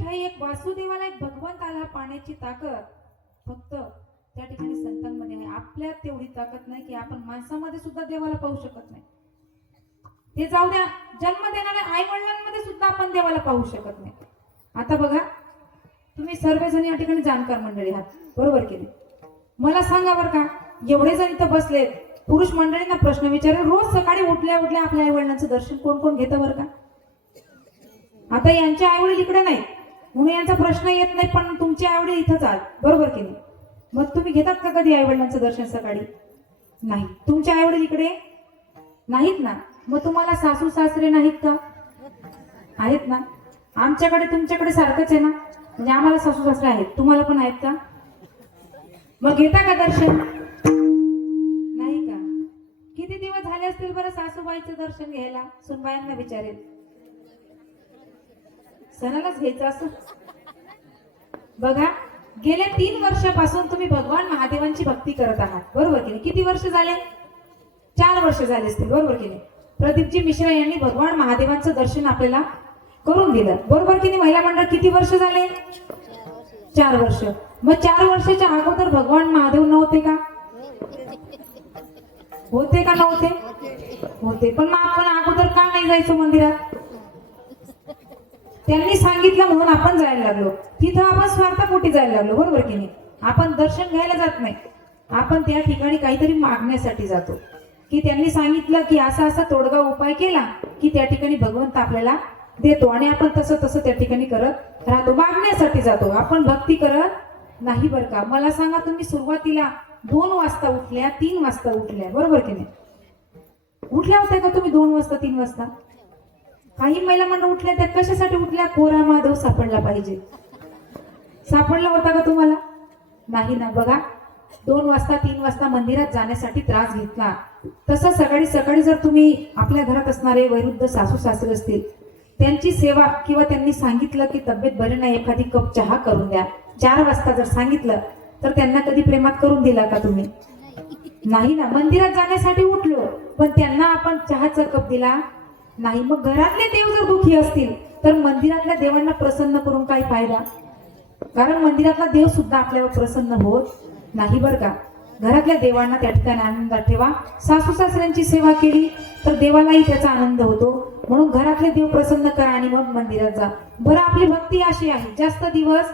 पाहे एक वासुदेवाला एक भगवंताला पाण्याची ताकद फक्त त्या ठिकाणी संतांमध्ये आहे. आपल्यात तेवढी ताकद नाही की आपण माणसामध्ये सुद्धा देवाला पाहू शकत नाही. ते जाऊ द्या, जन्म देणाऱ्या आई वडिलांमध्ये सुद्धा आपण देवाला पाहू शकत नाही. आता बघा, तुम्ही सर्वजण या ठिकाणी जाणकार मंडळी आहात, बरोबर की नाही? मला सांगा बरं का, एवढे जण इथं बसले, पुरुष मंडळींना प्रश्न विचारेल, रोज सकाळी उठल्या उठल्या आपल्या आई वडिलांचं दर्शन कोण कोण घेतं बरं का? आता यांच्या आई वडील इकडे नाही म्हणून यांचा प्रश्न येत नाही, पण तुमची आई वडील इथंच आहात, बरोबर की नाही? मग तुम्ही घेतात का कधी आई वडिलांचं दर्शन सकाळी? नाही. तुमचे आई वडील इकडे नाहीत ना, मग तुम्हाला सासू सासरे नाहीत का? आहेत ना. आमच्याकडे तुमच्याकडे सारखंच आहे ना, म्हणजे आम्हाला सासू सासरे आहेत, तुम्हाला पण आहेत का? मग घेता का दर्शन? नाही का? किती दिवस झाले असतील बरं सासूबाईचं दर्शन घ्यायला? सुनबायांना विचारेल. सणालाच घ्यायचं असं. बघा, गेल्या 3 वर्षापासून तुम्ही भगवान महादेवांची भक्ती करत आहात, बरोबर की नाही? किती वर्ष झाले? 4 वर्ष झाले असतील, बरोबर की नाही? प्रदीपजी मिश्रा यांनी भगवान महादेवांचं दर्शन आपल्याला करून दिलं, बरोबर की नाही? महिला मंडळ किती वर्ष झाले? 4 वर्ष. मग 4 वर्षाच्या अगोदर भगवान महादेव नव्हते का? होते का नव्हते? होते. पण मग आपण अगोदर का नाही जायचो मंदिरात? त्यांनी सांगितलं म्हणून आपण जायला लागलो. तिथं आपण स्वार्थापोटी जायला लागलो, बरोबर की नाही? आपण दर्शन घ्यायला जात नाही, आपण त्या ठिकाणी काहीतरी मागण्यासाठी जातो. की त्यांनी सांगितलं की असा असा तोडगा उपाय केला की त्या ठिकाणी भगवंत आपल्याला देतो, आणि आपण तसं तसं त्या ठिकाणी करत राहतो, मागण्यासाठी जातो. आपण भक्ती करत नाही बरं का. मला सांगा, तुम्ही सुरुवातीला 2 वाजता उठल्या, 3 वाजता उठल्या, बरोबर की नाही? उठल्या होत्या का तुम्ही 2 वाजता 3 वाजता? काही महिला मंडळ उठल्या, त्या कशासाठी उठल्या? कोरा महादेव सापडला पाहिजे. सापडला होता का तुम्हाला? नाही ना. बघा, 2 वाजता 3 वाजता मंदिरात जाण्यासाठी त्रास घेतला. तसं सकाळी सकाळी जर तुम्ही आपल्या घरात असणारे वयोवृद्ध सासू सासरे असतील, त्यांची सेवा, किंवा त्यांनी सांगितलं की तब्येत बरी नाही, एखादी कप चहा करून द्या, 4 वाजता जर सांगितलं, तर त्यांना कधी प्रेमात करून दिला का तुम्ही? नाही ना. मंदिरात जाण्यासाठी उठलो, पण त्यांना आपण चहाचा कप दिला नाही. मग घरातले देव जर दुखी असतील, तर मंदिरातल्या देवांना प्रसन्न करून काही फायदा? कारण मंदिरातला देव सुद्धा आपल्यावर प्रसन्न होत नाही बरं का. घरातल्या देवांना त्या ठिकाणी आनंदात ठेवा. सासू सासऱ्यांची सेवा केली तर देवालाही त्याचा आनंद होतो. म्हणून घरातले देव प्रसन्न करा आणि मग मंदिरात जा. बरं, आपली भक्ती अशी आहे, जास्त दिवस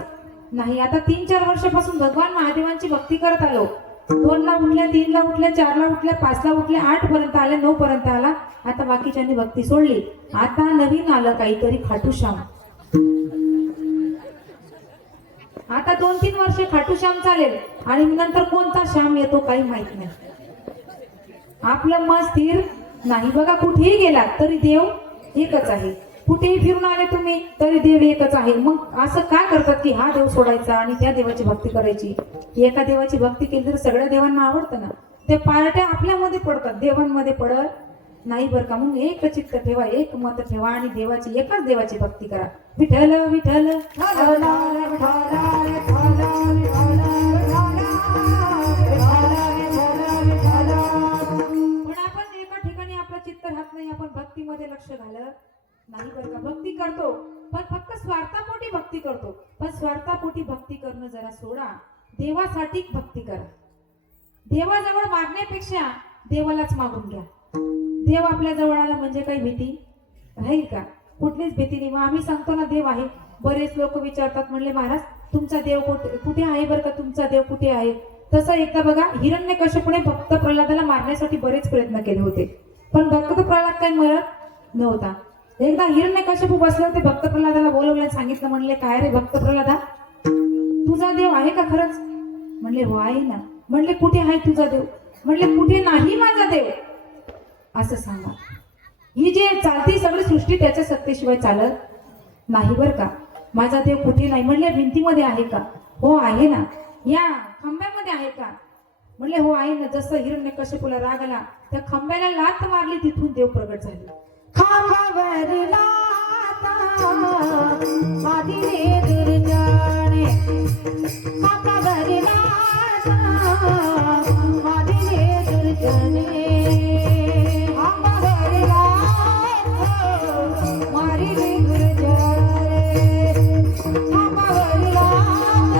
नाही. आता 3-4 वर्षापासून भगवान महादेवांची भक्ती करत आलो. 2 ला उठल्या, 3 ला उठल्या, 4 ला उठल्या, 5 ला उठल्या, 8 पर्यंत आल्या, 9 पर्यंत आला. आता बाकीच्यांनी भक्ती सोडली. आता नवीन आलं काहीतरी, खाटूश्याम. आता 2-3 वर्ष खाटूश्याम चालेल, आणि नंतर कोणता श्याम येतो काही माहित नाही. आपलं मन स्थिर नाही. बघा, कुठेही गेलात तरी देव एकच आहे. कुठेही फिरून आले तुम्ही तरी देव एकच आहे. मग असं का करतात की हा देव सोडायचा आणि त्या देवाची भक्ती करायची? एका देवाची भक्ती केली तर सगळ्या देवांना आवडतं ना. ते पार्ट्या आपल्यामध्ये पडतात, देवांमध्ये पडत नाही बरं का. मग एक चित्त ठेवा, एक मत ठेवा, आणि देवाची, एकाच देवाची भक्ती करा. विठ्ठल विठ्ठल आपण भक्तीमध्ये लक्ष घालत नाही बरं का. भक्ती करतो, पण फक्त स्वार्थापोटी भक्ती करतो. पण स्वार्थापोटी भक्ती करणं जरा सोडा. देवासाठी भक्ती करा. देवाजवळ मागण्यापेक्षा देवालाच मागून घ्या. देव आपल्या जवळ आला म्हणजे काही भीती राहील का? कुठलीच भीती नाही. मग आम्ही सांगतो ना देव आहे. बरेच लोक विचारतात, म्हणले महाराज तुमचा देव कुठे आहे बरं का, तुमचा देव कुठे आहे? तसं एकदा बघा, हिरण्यकश्यपूने भक्त प्रल्हादाला मारण्यासाठी बरेच प्रयत्न केले होते, पण भक्त प्रल्हाद काही मरत नव्हता. एकदा हिरण्यकश्यपू बसले होते, भक्त प्रल्हादाला बोलवले आणि सांगितलं, म्हणले काय रे भक्त प्रल्हादा, तुझा देव आहे का खरंच? म्हणले हो आहे ना. म्हणले कुठे आहे तुझा देव? म्हणले कुठे नाही माझा देव, असं सांगा. ही जी चालती सगळी सृष्टी त्याच्या सत्तेशिवाय चालत नाही बरं का. माझा देव कुठे नाही. म्हणले भिंतीमध्ये आहे का? हो आहे ना. या खांब्यामध्ये आहे का? म्हणले हो आहे ना. जसं हिरण्यकश्यपूला राग आला, त्या खांब्याला लाथ मारली, तिथून देव प्रगट झाले. खांबावर लाथा मादिले दुर्जाने, खांबावर लाथा मादिले दुर्जाने, खांबावर लाथा मारिले दुर्जाने, खांबावर लाथा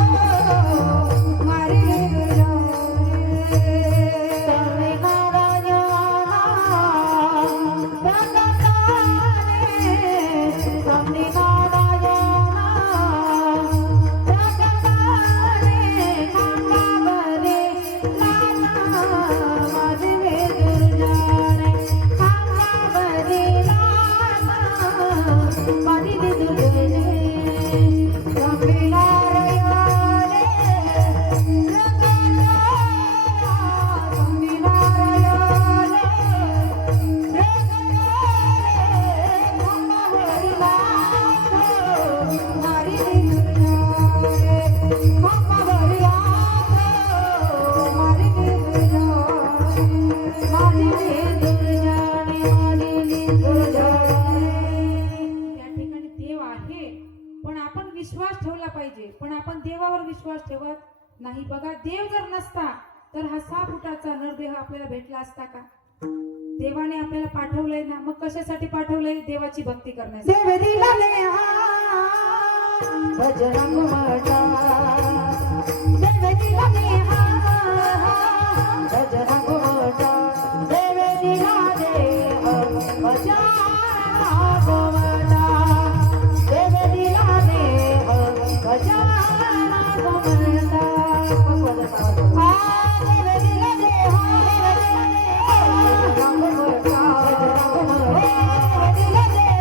मारिले दुर्जाने. तने नारायणा भगताने, तने नारायणा पण आपण विश्वास ठेवला पाहिजे. पण आपण देवावर विश्वास ठेवत नाही. बघा, देव जर नसता तर हा 6 फुटाचा नरदेह आपल्याला भेटला असता का? देवाने आपल्याला पाठवलंय ना, मग कशासाठी पाठवलंय? देवाची भक्ती करण्यासाठी. देव दिला नेहा बजरंग माता, देव दिला नेहा बजरंग माता, देव दिला देह गजानन गोवता, देव दिला देह गजानन गोवता. देव दिला देह बजरंग माता, देव दिला देह देव दिला देह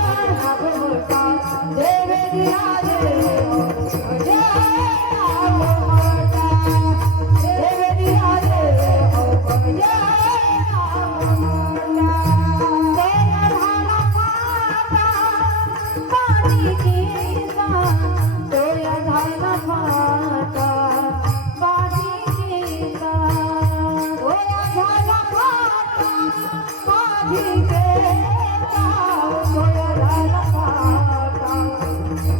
गजानन गोवता, देव दिला देह गजानन गोवता. तेरा झाला फाटा पाणी केसा, तेरा झाला फाटा पाणी केसा, तेरा झाला फाटा पाणी केसा, तेरा झाला फाटा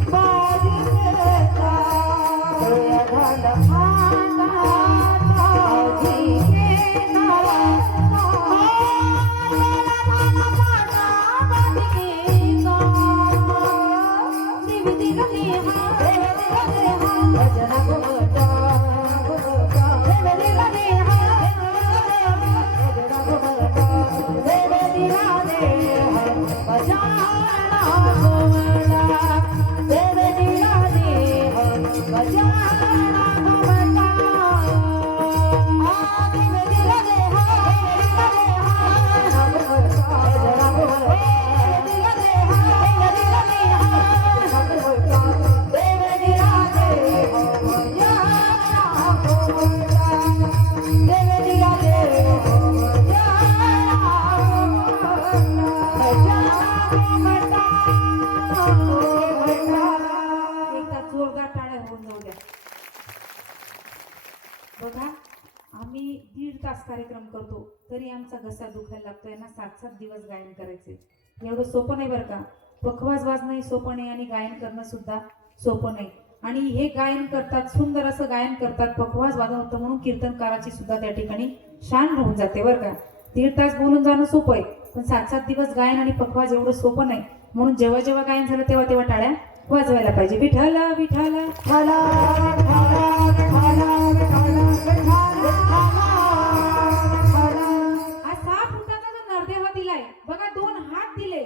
पाणी केसा, तेरा झाला फाटा पाणी केसा, एकदा जोरदार टाळ्या होऊन जाऊ द्या. बघा, आम्ही 1.5 तास कार्यक्रम करतो तरी आमचा घसा दुखायला लागतो. यांना 7-7 दिवस गायन करायचे. एवढं सोपं नाही बरं का. पखवाज वाजणंही सोपं नाही आणि गायन करणं सुद्धा सोपं नाही. आणि हे गायन करतात, सुंदर असं गायन करतात, पखवाज वाजवत होतं म्हणून कीर्तनकाराची सुद्धा त्या ठिकाणी शान राहून जाते बरं का. 1.5 तास बोलून जाणं सोपं आहे, पण 7-7 दिवस गायन आणि पखवाज एवढं सोपं नाही. म्हणून जेव्हा जेव्हा गायन झालं तेव्हा तेव्हा टाळ्या वाजवायला पाहिजे. विठ्ठल विठ्ठल ठाला ठाला ठाला ठाला ठाला. हा 6 फुटाचा जो नरदेह दिलाय बघा, 2 हात दिले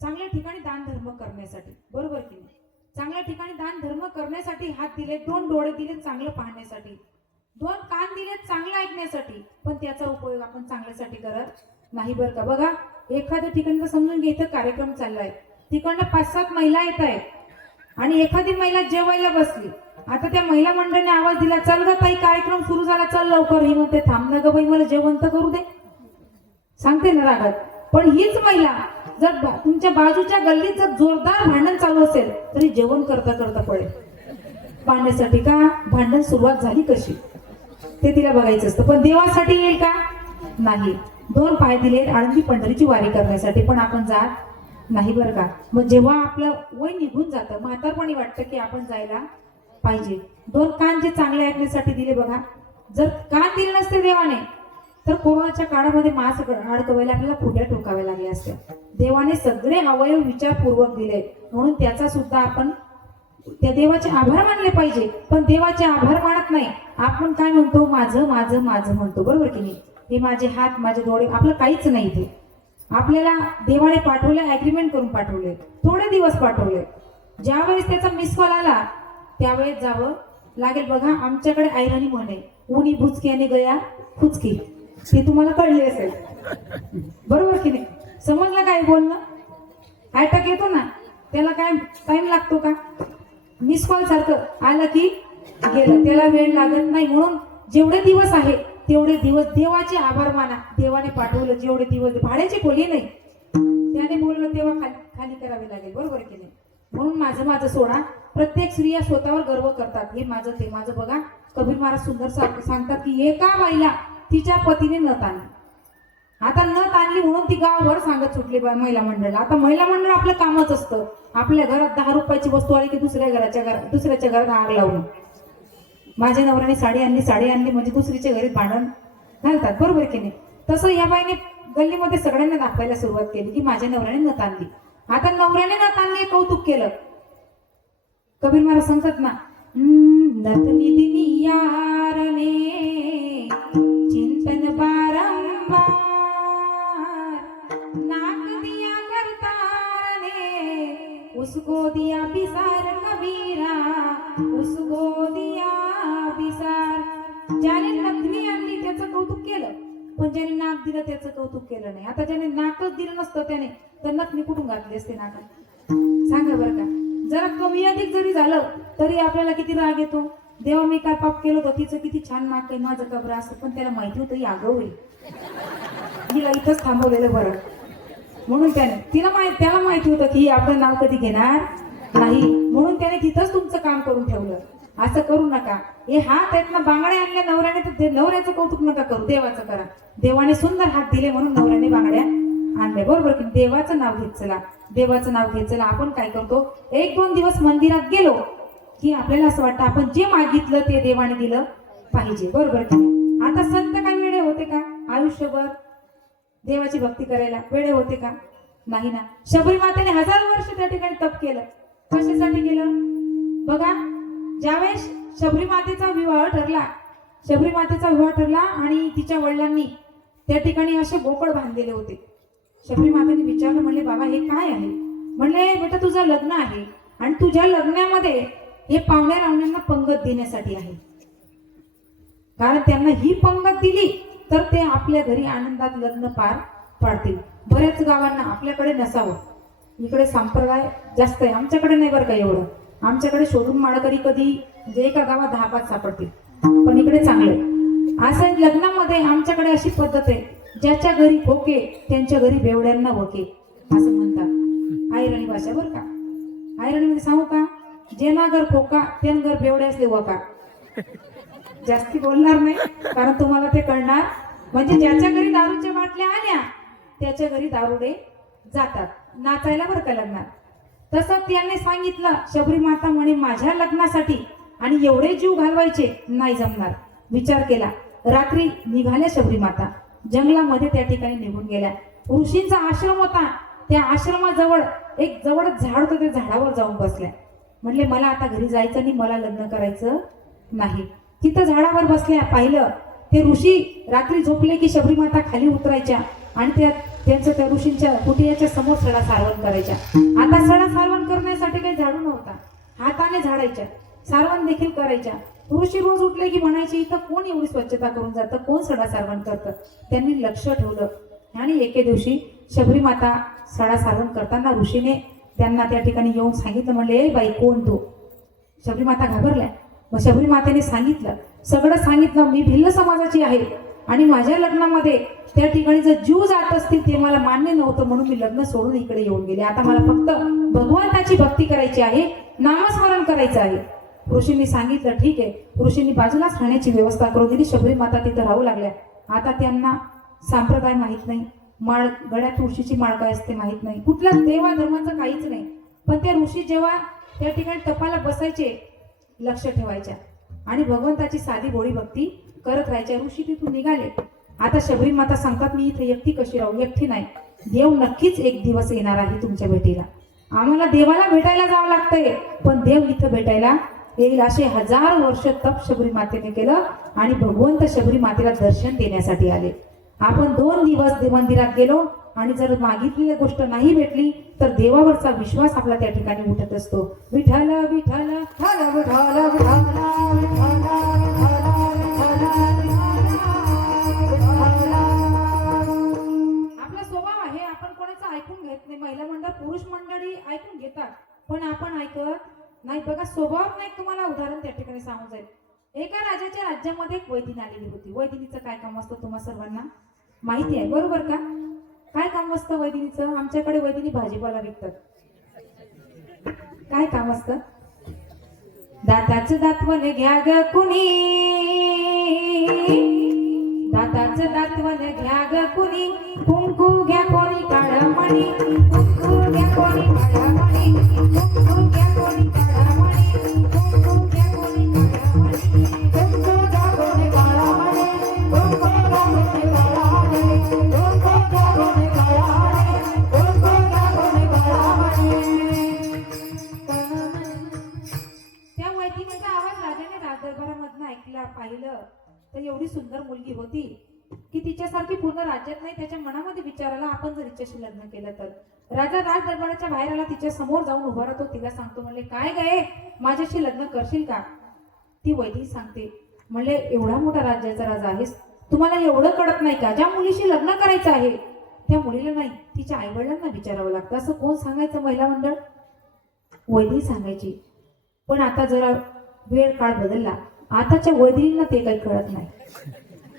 चांगल्या ठिकाणी दान धर्म करण्यासाठी, बरोबर की नाही? चांगल्या ठिकाणी दान धर्म करण्यासाठी हात दिले, 2 डोळे दिले चांगलं पाहण्यासाठी, 2 कान दिले चांगलं ऐकण्यासाठी, पण त्याचा उपयोग आपण चांगल्यासाठी करत नाही बरं का. बघा, एखाद्या ठिकाणी समजून घे, इथं कार्यक्रम चाललाय, तिकडनं 5-7 महिला येत आहेत आणि एखादी महिला जेवायला बसली. आता त्या महिला मंडळीने आवाज दिला, चल ग ताई, कार्यक्रम सुरू झाला, चल लवकर. ही म्हणते, थांब ना ग बाई, मला जेवण तर करू दे, सांगते ना रागात. पण हीच महिला जर तुमच्या बाजूच्या गल्लीत जर जोरदार भांडण चालू असेल तरी जेवण करता करता पडेल पाहण्यासाठी. का भांडण सुरुवात झाली कशी ते तिला बघायचं असतं. पण देवासाठी येईल का? नाही. 2 पाय दिले आळंदी पंढरीची वारी करण्यासाठी, पण आपण जात नाही बरं का. मग जेव्हा आपलं वय निघून जातं, म्हातारपणी वाटतं की आपण जायला पाहिजे. 2 कान जे चांगले ऐकण्यासाठी दिले बघा, जर कान दिले नसते देवाने तर कोरोनाच्या काळामध्ये मास्क अडकवायला आपल्याला खोट्या टोकाव्या लागल्या असत्या. देवाने सगळे अवयव विचारपूर्वक दिले, म्हणून त्याचा सुद्धा आपण त्या देवाचे आभार मानले पाहिजे. पण देवाचे आभार मानत नाही, आपण काय म्हणतो, माझं माझं माझं म्हणतो, बरोबर की नाही? हे माझे हात, माझे डोळे, आपलं काहीच नाही. ते आपल्याला देवाने पाठवले, ऍग्रीमेंट करून पाठवले, थोडे दिवस पाठवले. ज्यावेळेस त्याचा मिस कॉल आला त्यावेळेस जावं लागेल. बघा, आमच्याकडे ऐराणी म्हणे, उनी भुचक्याने गया खुचकी, ते तुम्हाला कळले असेल, बरोबर की नाही? समजलं काय बोलणं? अटॅक येतो ना, त्याला काय टाइम लागतो का? मिस कॉल सारखं आलं की गेलं, त्याला वेळ लागत नाही. म्हणून जेवढे दिवस आहे तेवढे दिवस देवाचे आभार माना. देवाने पाठवलं, जेवढे दिवस, भाड्याची खोली नाही, त्याने बोललं तेव्हा खाली करावे लागेल, बरोबर की नाही? म्हणून माझं माझं सोडा. प्रत्येक स्त्रिया स्वतःवर गर्व करतात, हे माझं ते माझं. बघा, कबीर महाराज सुंदर सांगतात की एका बाईला तिच्या पतीने न ताणले आता नथ आणली म्हणून ती गावभर सांगत सुटली महिला मंडळ. आता महिला मंडळ आपलं कामच असतं आपल्या घरात 10 रुपयाची वस्तू आली की दुसऱ्याच्या घरात आग लावणं. माझ्या नवऱ्याने साडी आणली म्हणजे दुसरीच्या घरी भांडण घालतात, बरोबर की नाही. तसं या बाईने गल्लीमध्ये सगळ्यांना दाखवायला सुरुवात केली की माझ्या नवऱ्याने नथ आणली. आता नवऱ्याने नथ आणली कौतुक केलं. कबीर महाराज सांगतात ना, नथ निधिनी यारने चिंतन बारंबार नाक दिया करतारने उसको दिया बिसार कबीरा उसको दिया बिसार. ज्याने नथनी आणली त्याचं कौतुक केलं पण ज्याने नाक दिलं त्याचं कौतुक केलं नाही. आता ज्याने नाकच दिलं नसतं त्याने तर नथनी कुठून घातली असते नाकात सांगा बरं का. जरा कमी अधिक जरी झालं तरी आपल्याला किती राग येतो. देवा मी काय पाप केलं होतं, तिचं किती छान नाक आहे माझं कबर असं, पण त्याला माहिती होतं ही आगाऊ आहे, हिला इथंच थांबवलेलं बरं. म्हणून त्याला माहिती होतं की आपलं नाव कधी घेणार नाही, म्हणून त्याने तिथंच तुमचं काम करून ठेवलं. असं करू नका. हे हात आहेत ना बांगड्या आणल्या नवऱ्याने तर नवऱ्याचं कौतुक नका करू, देवाचं करा. देवाने सुंदर हात दिले म्हणून नवऱ्याने बांगड्या आणल्या, बरोबर की. देवाचं नाव घेत चला, देवाचं नाव घेत चला. आपण काय करतो 1-2 दिवस मंदिरात गेलो की आपल्याला असं वाटतं आपण जे मागितलं ते देवाने दिलं पाहिजे, बरोबर की. आता संत काही वेळे होते का आयुष्यभर देवाची भक्ती करायला? वेळे होते का? नाही ना. शबरी मातेने 1000 वर्ष त्या ठिकाणी तप केलं. कशासाठी केलं बघा. ज्यावेळेस शबरी मातेचा विवाह ठरला आणि तिच्या वडिलांनी त्या ठिकाणी असे बोकड बांधलेले होते. शबरी मातेने विचारलं, म्हणले बाबा हे काय आहे? म्हणले बेटा तुझं लग्न आहे आणि तुझ्या लग्नामध्ये हे पाहुण्या रावण्यांना पंगत देण्यासाठी आहे. कारण त्यांना ही पंगत दिली तर ते आपल्या घरी आनंदात लग्न पार पाडतील. बऱ्याच गावांना आपल्याकडे नसावं, इकडे संप्रदाय जास्त आहे. आमच्याकडे नाही बरं का एवढं. आमच्याकडे शोधून माळकरी कधी म्हणजे एका गावात 10-5 सापडतील, पण इकडे चांगले. असं लग्नामध्ये आमच्याकडे अशी पद्धत आहे, ज्याच्या घरी खोके त्यांच्या घरी बेवड्यांना वके असं म्हणतात. आयरणी भाषा बरं का. आयरणीमध्ये सांगू का, जेना घर खोका त्यान घर बेवड्या असले वका. जास्ती बोलणार नाही कारण तुम्हाला ते कळणार. म्हणजे ज्याच्या घरी दारूच्या बाटल्या आल्या त्याच्या घरी दारुडे जातात नाचायला बरं का लग्नात. तसं त्याने सांगितलं शबरी माता म्हणे माझ्या लग्नासाठी आणि एवढे जीव घालवायचे नाही जमणार. विचार केला. रात्री निघाल्या शबरी माता जंगलामध्ये त्या ठिकाणी निघून गेल्या. ऋषींचा आश्रम होता, त्या आश्रमाजवळ एक जवळ झाड होतं, त्या झाडावर जाऊन बसल्या. म्हणले मला आता घरी जायचं नाही, मला लग्न करायचं नाही. तिथं झाडावर बसल्या. पाहिलं ते ऋषी रात्री झोपले की शबरी माता खाली उतरायच्या आणि त्या ऋषींच्या कुटियाच्या समोर सडा सारवण करायच्या. आता सडा सारवण करण्यासाठी काही झाडू नव्हता, हाताने झाडायच्या, सारवण देखील करायच्या. ऋषी रोज उठले की म्हणायचे इथं कोण एवढी स्वच्छता करून जातं, कोण सडा सारवण करतं. त्यांनी लक्ष ठेवलं आणि एके दिवशी शबरी माता सडा सारवण करताना ऋषीने त्यांना त्या ठिकाणी येऊन सांगितलं. म्हणले ए बाई कोण तू? शबरी माता घाबरल्या. मग शबरी मातेने सांगितलं, सगळं सांगितलं. मी भिल्ल समाजाची आहे आणि माझ्या लग्नामध्ये त्या ठिकाणी जर जीव जात असतील ते मला मान्य नव्हतं, म्हणून मी लग्न सोडून इकडे येऊन गेले. आता मला फक्त भगवंताची भक्ती करायची आहे, नामस्मरण करायचं आहे. ऋषींनी सांगितलं ठीक आहे. ऋषींनी बाजूलाच राहण्याची व्यवस्था करून दिली. शबरी माता तिथं राहू लागल्या. आता त्यांना संप्रदाय माहित नाही, माळ गळ्यात ऋषीची माळ काय असते माहित नाही, कुठल्या देवा धर्माचं काहीच नाही. पण त्या ऋषी जेव्हा त्या ठिकाणी तपाला बसायचे लक्ष ठेवायच्या आणि भगवंताची साधी भोळी भक्ती करत राहायच्या. ऋषी तिथून निघाले. आता शबरी माता सांगतात मी इथे एकटी कशी राहू? एकटी नाही, देव नक्कीच एक दिवस येणार आहे तुमच्या भेटीला. आम्हाला देवाला भेटायला जावं लागतंय पण देव इथं भेटायला येईल. असे 1000 वर्ष तप शबरी मातेने केलं आणि भगवंत शबरी मातेला दर्शन देण्यासाठी आले. आपण 2 दिवस मंदिरात गेलो आणि जर मागितलेली गोष्ट नाही भेटली तर देवावरचा विश्वास आपला त्या ठिकाणी उठत असतो. विठ्ठल विठ्ठल विठ्ठल विठ्ठल विठ्ठल आपला स्वभाव आहे आपण कोणाचं ऐकून घेत नाही. महिला मंडळ पुरुष मंडळी ऐकून घेतात पण आपण ऐकत नाही. बघा स्वभाव नाही. तुम्हाला उदाहरण त्या ठिकाणी सांगून जाईल. एका राजाच्या राज्यामध्ये एक वैदिनी आलेली होती. वैदिनीचं काय काम असतं तुम्हा सर्वांना माहिती आहे बरोबर का? काय काम असतं वैदिनीचं? आमच्याकडे वैदिनी भाजीपाला विकतात. काय काम असतं? दाताचं दातवण घ्या ग कुणी, दात हाताच दातवण घ्या ग कुणी कुंकू घ्या कोणी काळमणी कुंकू घ्या कोणी काळमणी कुंकू घ्या कोणी काळमणी कुंकू घ्या कोणी काळमणी कुंकू घ्या कोणी काळमणी कुंकू घ्या कोणी काळमणी कुंकू घ्या कोणी काळमणी कुंकू घ्या कोणी काळमणी. त्या वैदिकाचा आवाज राजाने राजदरबारामधनं ऐकला पाहिलं तर एवढी सुंदर मुलगी होती की तिच्यासारखी पूर्ण राज्यात नाही. त्याच्या मनामध्ये विचार आला आपण जर तिच्याशी लग्न केलं तर राजा राजदरबाराच्या बाहेर आला, तिच्या समोर जाऊन उभा राहतो, तिला सांगतो म्हणले काय गे माझ्याशी लग्न करशील का? ती वैदिक सांगते म्हणले एवढा मोठा राज्याचा राजा आहेस, तुम्हाला एवढं कळत नाही का? ज्या मुलीशी लग्न करायचं आहे त्या मुलीला नाही तिच्या आई वडिलांना विचारावं लागतं. असं कोण सांगायचं? महिला मंडळ वैदिक सांगायची. पण आता जरा वेळ काळ बदलला, आताच्या वैदिनींना ते काही कळत नाही.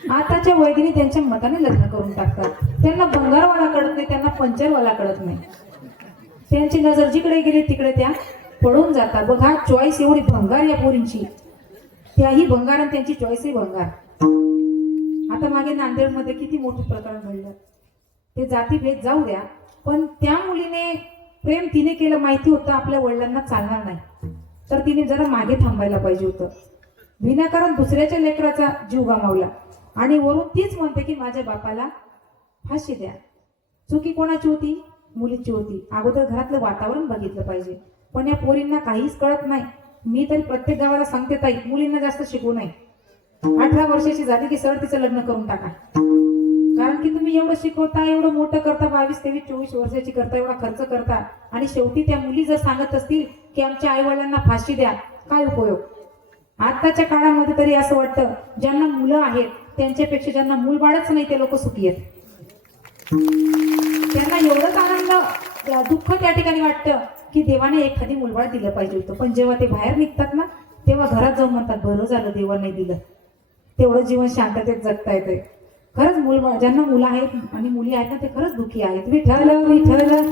आताच्या वैदिनी त्यांच्या मताने लग्न करून टाकतात. त्यांना भंगारवाला कळत नाही, त्यांना पंचरवाला कळत नाही. त्यांची नजर जिकडे गेली तिकडे त्या पळून जातात. बघा चॉईस एवढी भंगार या पोरींची, त्याही भंगार आणि त्यांची चॉईसही भंगार. आता मागे नांदेडमध्ये किती मोठं प्रकरण घडलं, ते जातीभेद जाऊ द्या, पण त्या मुलीने प्रेम तिने केलं माहिती होतं आपल्या वडिलांना चालणार नाही, तर तिने जरा मागे थांबायला पाहिजे होतं. विनाकारण दुसऱ्याच्या लेकराचा जीव गमावला आणि वरून तीच म्हणते की माझ्या बापाला फाशी द्या. चुकी कोणाची होती? मुलीची होती. अगोदर घरातलं वातावरण बघितलं पाहिजे. पण या पोरींना काहीच कळत नाही. मी तरी प्रत्येक गावाला सांगते ताई, मुलींना जास्त शिकवू नये. 18 वर्षाची झाली की सरळ तिचं लग्न करून टाका. कारण की तुम्ही एवढं शिकवता, एवढं मोठं करता, 22, 23, 24 वर्षाची करता, एवढा खर्च करता आणि शेवटी त्या मुली जर सांगत असतील की आमच्या आई वडिलांना फाशी द्या, काय उपयोग? आताच्या काळामध्ये तरी असं वाटतं ज्यांना मुलं आहेत त्यांच्यापेक्षा ज्यांना मूलबाळच नाही ते लोक सुखी आहेत. त्यांना एवढंच आनंद दुःख त्या ठिकाणी वाटतं की देवाने एखादी मूलबाळ दिलं पाहिजे होतं. पण जेव्हा ते बाहेर निघतात ना तेव्हा घरात जाऊन म्हणतात बरं झालं देवा नाही दिलं. तेवढं जीवन शांततेत जगता येते. खरंच मूलबाळ ज्यांना मुलं आहेत आणि मुली आहेत ना ते खरंच दुःखी आहेत. विठ्ठल विठ्ठल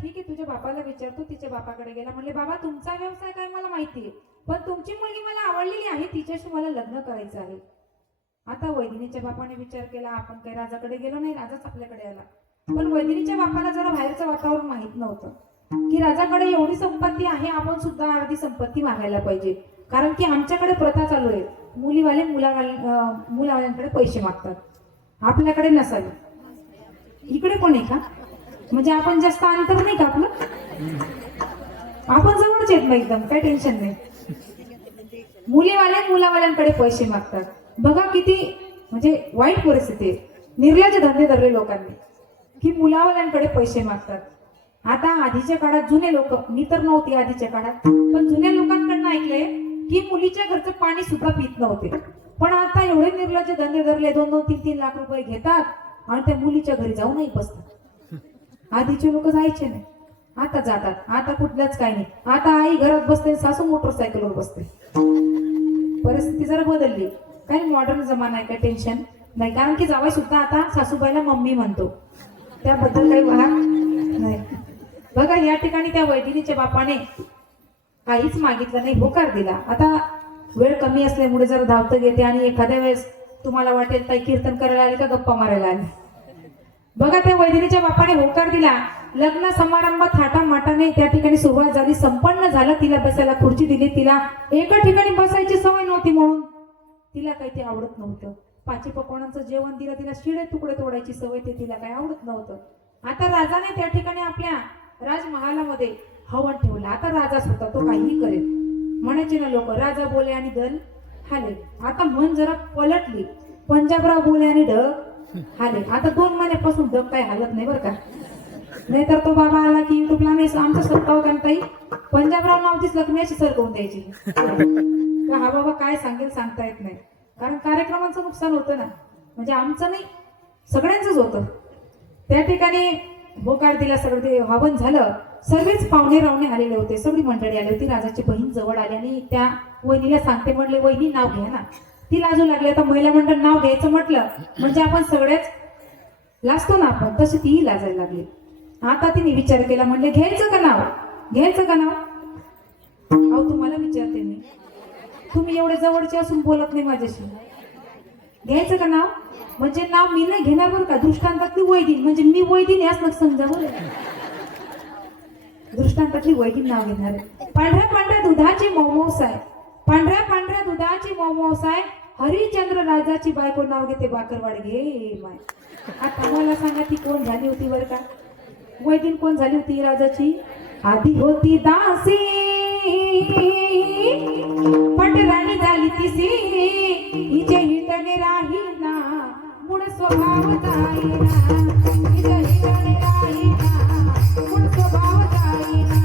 ठीक आहे तुझ्या बापाला विचारतो. तिच्या बापाकडे गेला, म्हणले बाबा तुमचा व्यवसाय काय मला माहितीये, पण तुमची मुलगी मला आवडलेली आहे, तिच्याशी मला लग्न करायचं आहे. आता वैदिनीच्या बापाने विचार केला, आपण काही राजाकडे गेलो नाही, राजाच आपल्याकडे आला. पण वैदिनीच्या बापाला जरा बाहेरचं वातावरण माहित नव्हतं की राजाकडे एवढी संपत्ती आहे, आपण सुद्धा अर्धी संपत्ती मागायला पाहिजे. कारण की आमच्याकडे प्रथा चालू आहे, मुलीवाले मुलावाल्यांकडे पैसे मागतात, आपल्याकडे नसावे. इकडे पण आहे का? म्हणजे आपण जास्त अंतर नाही का आपलं? आपण जवळच येत नाही एकदम, काही टेन्शन नाही. मुलावाल्यांकडे पैसे मागतात. बघा किती म्हणजे वाईट परिस्थिती आहे. निर्लज्ज धंदे धरले लोकांनी की मुलावाल्यांकडे पैसे मागतात. आता आधीच्या काळात जुने लोक, मी तर नव्हती आधीच्या काळात, पण जुन्या लोकांकडनं ऐकलंय की मुलीच्या घरचं पाणी सुद्धा पित नव्हते. पण आता एवढे निर्लज्ज धंदे धरले, 2-2, 3-3 लाख रुपये घेतात आणि त्या मुलीच्या घरी जाऊनही बसतात. आधीचे लोक जायचे नाही, आता जातात. आता कुठल्याच काही नाही. आता आई घरात बसते, सासू मोटरसायकलवर बसते. परिस्थिती जरा बदलली, काही मॉडर्न जमाना आहे, काही टेन्शन नाही. कारण की जावई सुद्धा आता सासूबाईला मम्मी म्हणतो, त्याबद्दल काही वाद नाही. बघा या ठिकाणी त्या वैदिनीच्या बापाने काहीच मागितलं नाही, होकार दिला. आता वेळ कमी असल्यामुळे जरा धावतं घेते आणि एखाद्या वेळेस तुम्हाला वाटेल काही कीर्तन करायला आले का गप्पा मारायला आले. बघा त्या वैदिनीच्या बापाने होकार दिला. लग्न समारंभ थाटामाटाने त्या ठिकाणी सुरुवात झाली, संपन्न झालं. तिला बसायला खुर्ची दिली. तिला एका ठिकाणी बसायची सवय नव्हती म्हणून तिला काही ते आवडत नव्हतं. 5 पकवानांचं जेवण दिलं, तिला शिळे तुकडे तोडायची सवय, ते तिला काही आवडत नव्हतं. आता राजाने त्या ठिकाणी आपल्या राजमहालामध्ये हवन ठेवलं. आता राजाच होता, तो काहीही करेल. म्हणायचे ना लोक, राजा बोले आणि दल हाले. आता मन जरा पलटली, पंजाबराव बोले आणि ढग हाले. आता 2 महिन्यापासून ढग काही हालत नाही बरं का. नाहीतर तो बाबा आला की युट्यूबला मी आमचा सत्ता होता ताई, पंजाबराव नाव दिसलं की मी अशी सरकवून द्यायची. हा बाबा काय सांगेल सांगता येत नाही, कारण कार्यक्रमाचं नुकसान होतं ना. म्हणजे आमचं नाही, सगळ्यांचंच होतं. त्या ठिकाणी होकार दिला, सगळं ते हवन झालं. सर्वच पाहुणे रावणे आलेले होते, सगळी मंडळी आली होती. राजाची बहीण जवळ आली आणि त्या वहिनीला सांगते, म्हणले वहिनी नाव घ्या ना. ती लाजू लागली. आता महिला मंडळ नाव घ्यायचं म्हटलं म्हणजे आपण सगळ्याच लाजतो ना आपण, तशी तीही लाजायला लागली. आता तिने विचार केला, म्हणले घ्यायचं का नाव, घ्यायचं का नाव. अहो तुम्हाला विचारते मी, तुम्ही एवढे जवळचे असून बोलत नाही माझ्याशी. घ्यायचं का नाव? म्हणजे नाव मी नाही घेणार बरं का. दृष्टांतातली वैदिन म्हणजे मी वैदिन याच नका समजा बरं. दृष्टांतातली वैदिन नाव घेणार आहे. पांढऱ्या पांढऱ्या दुधाची मोमोस आहे, पांढऱ्या पांढऱ्या दुधाची मोमोस आहे. हरिश्चंद्र राजाची बायको नाव घेते बाकरवाड घे माय. आता मला सांगा ती कोण झाली होती बरं का? वैदिन कोण झाली होती राजाची? आधी होती दासी, पटराणी झाली तिसी. हिचे हिंडणे राहीना, मूळ स्वभाव जाईना. हिचे हिंडणे राहीना, मूळ स्वभाव जाईना.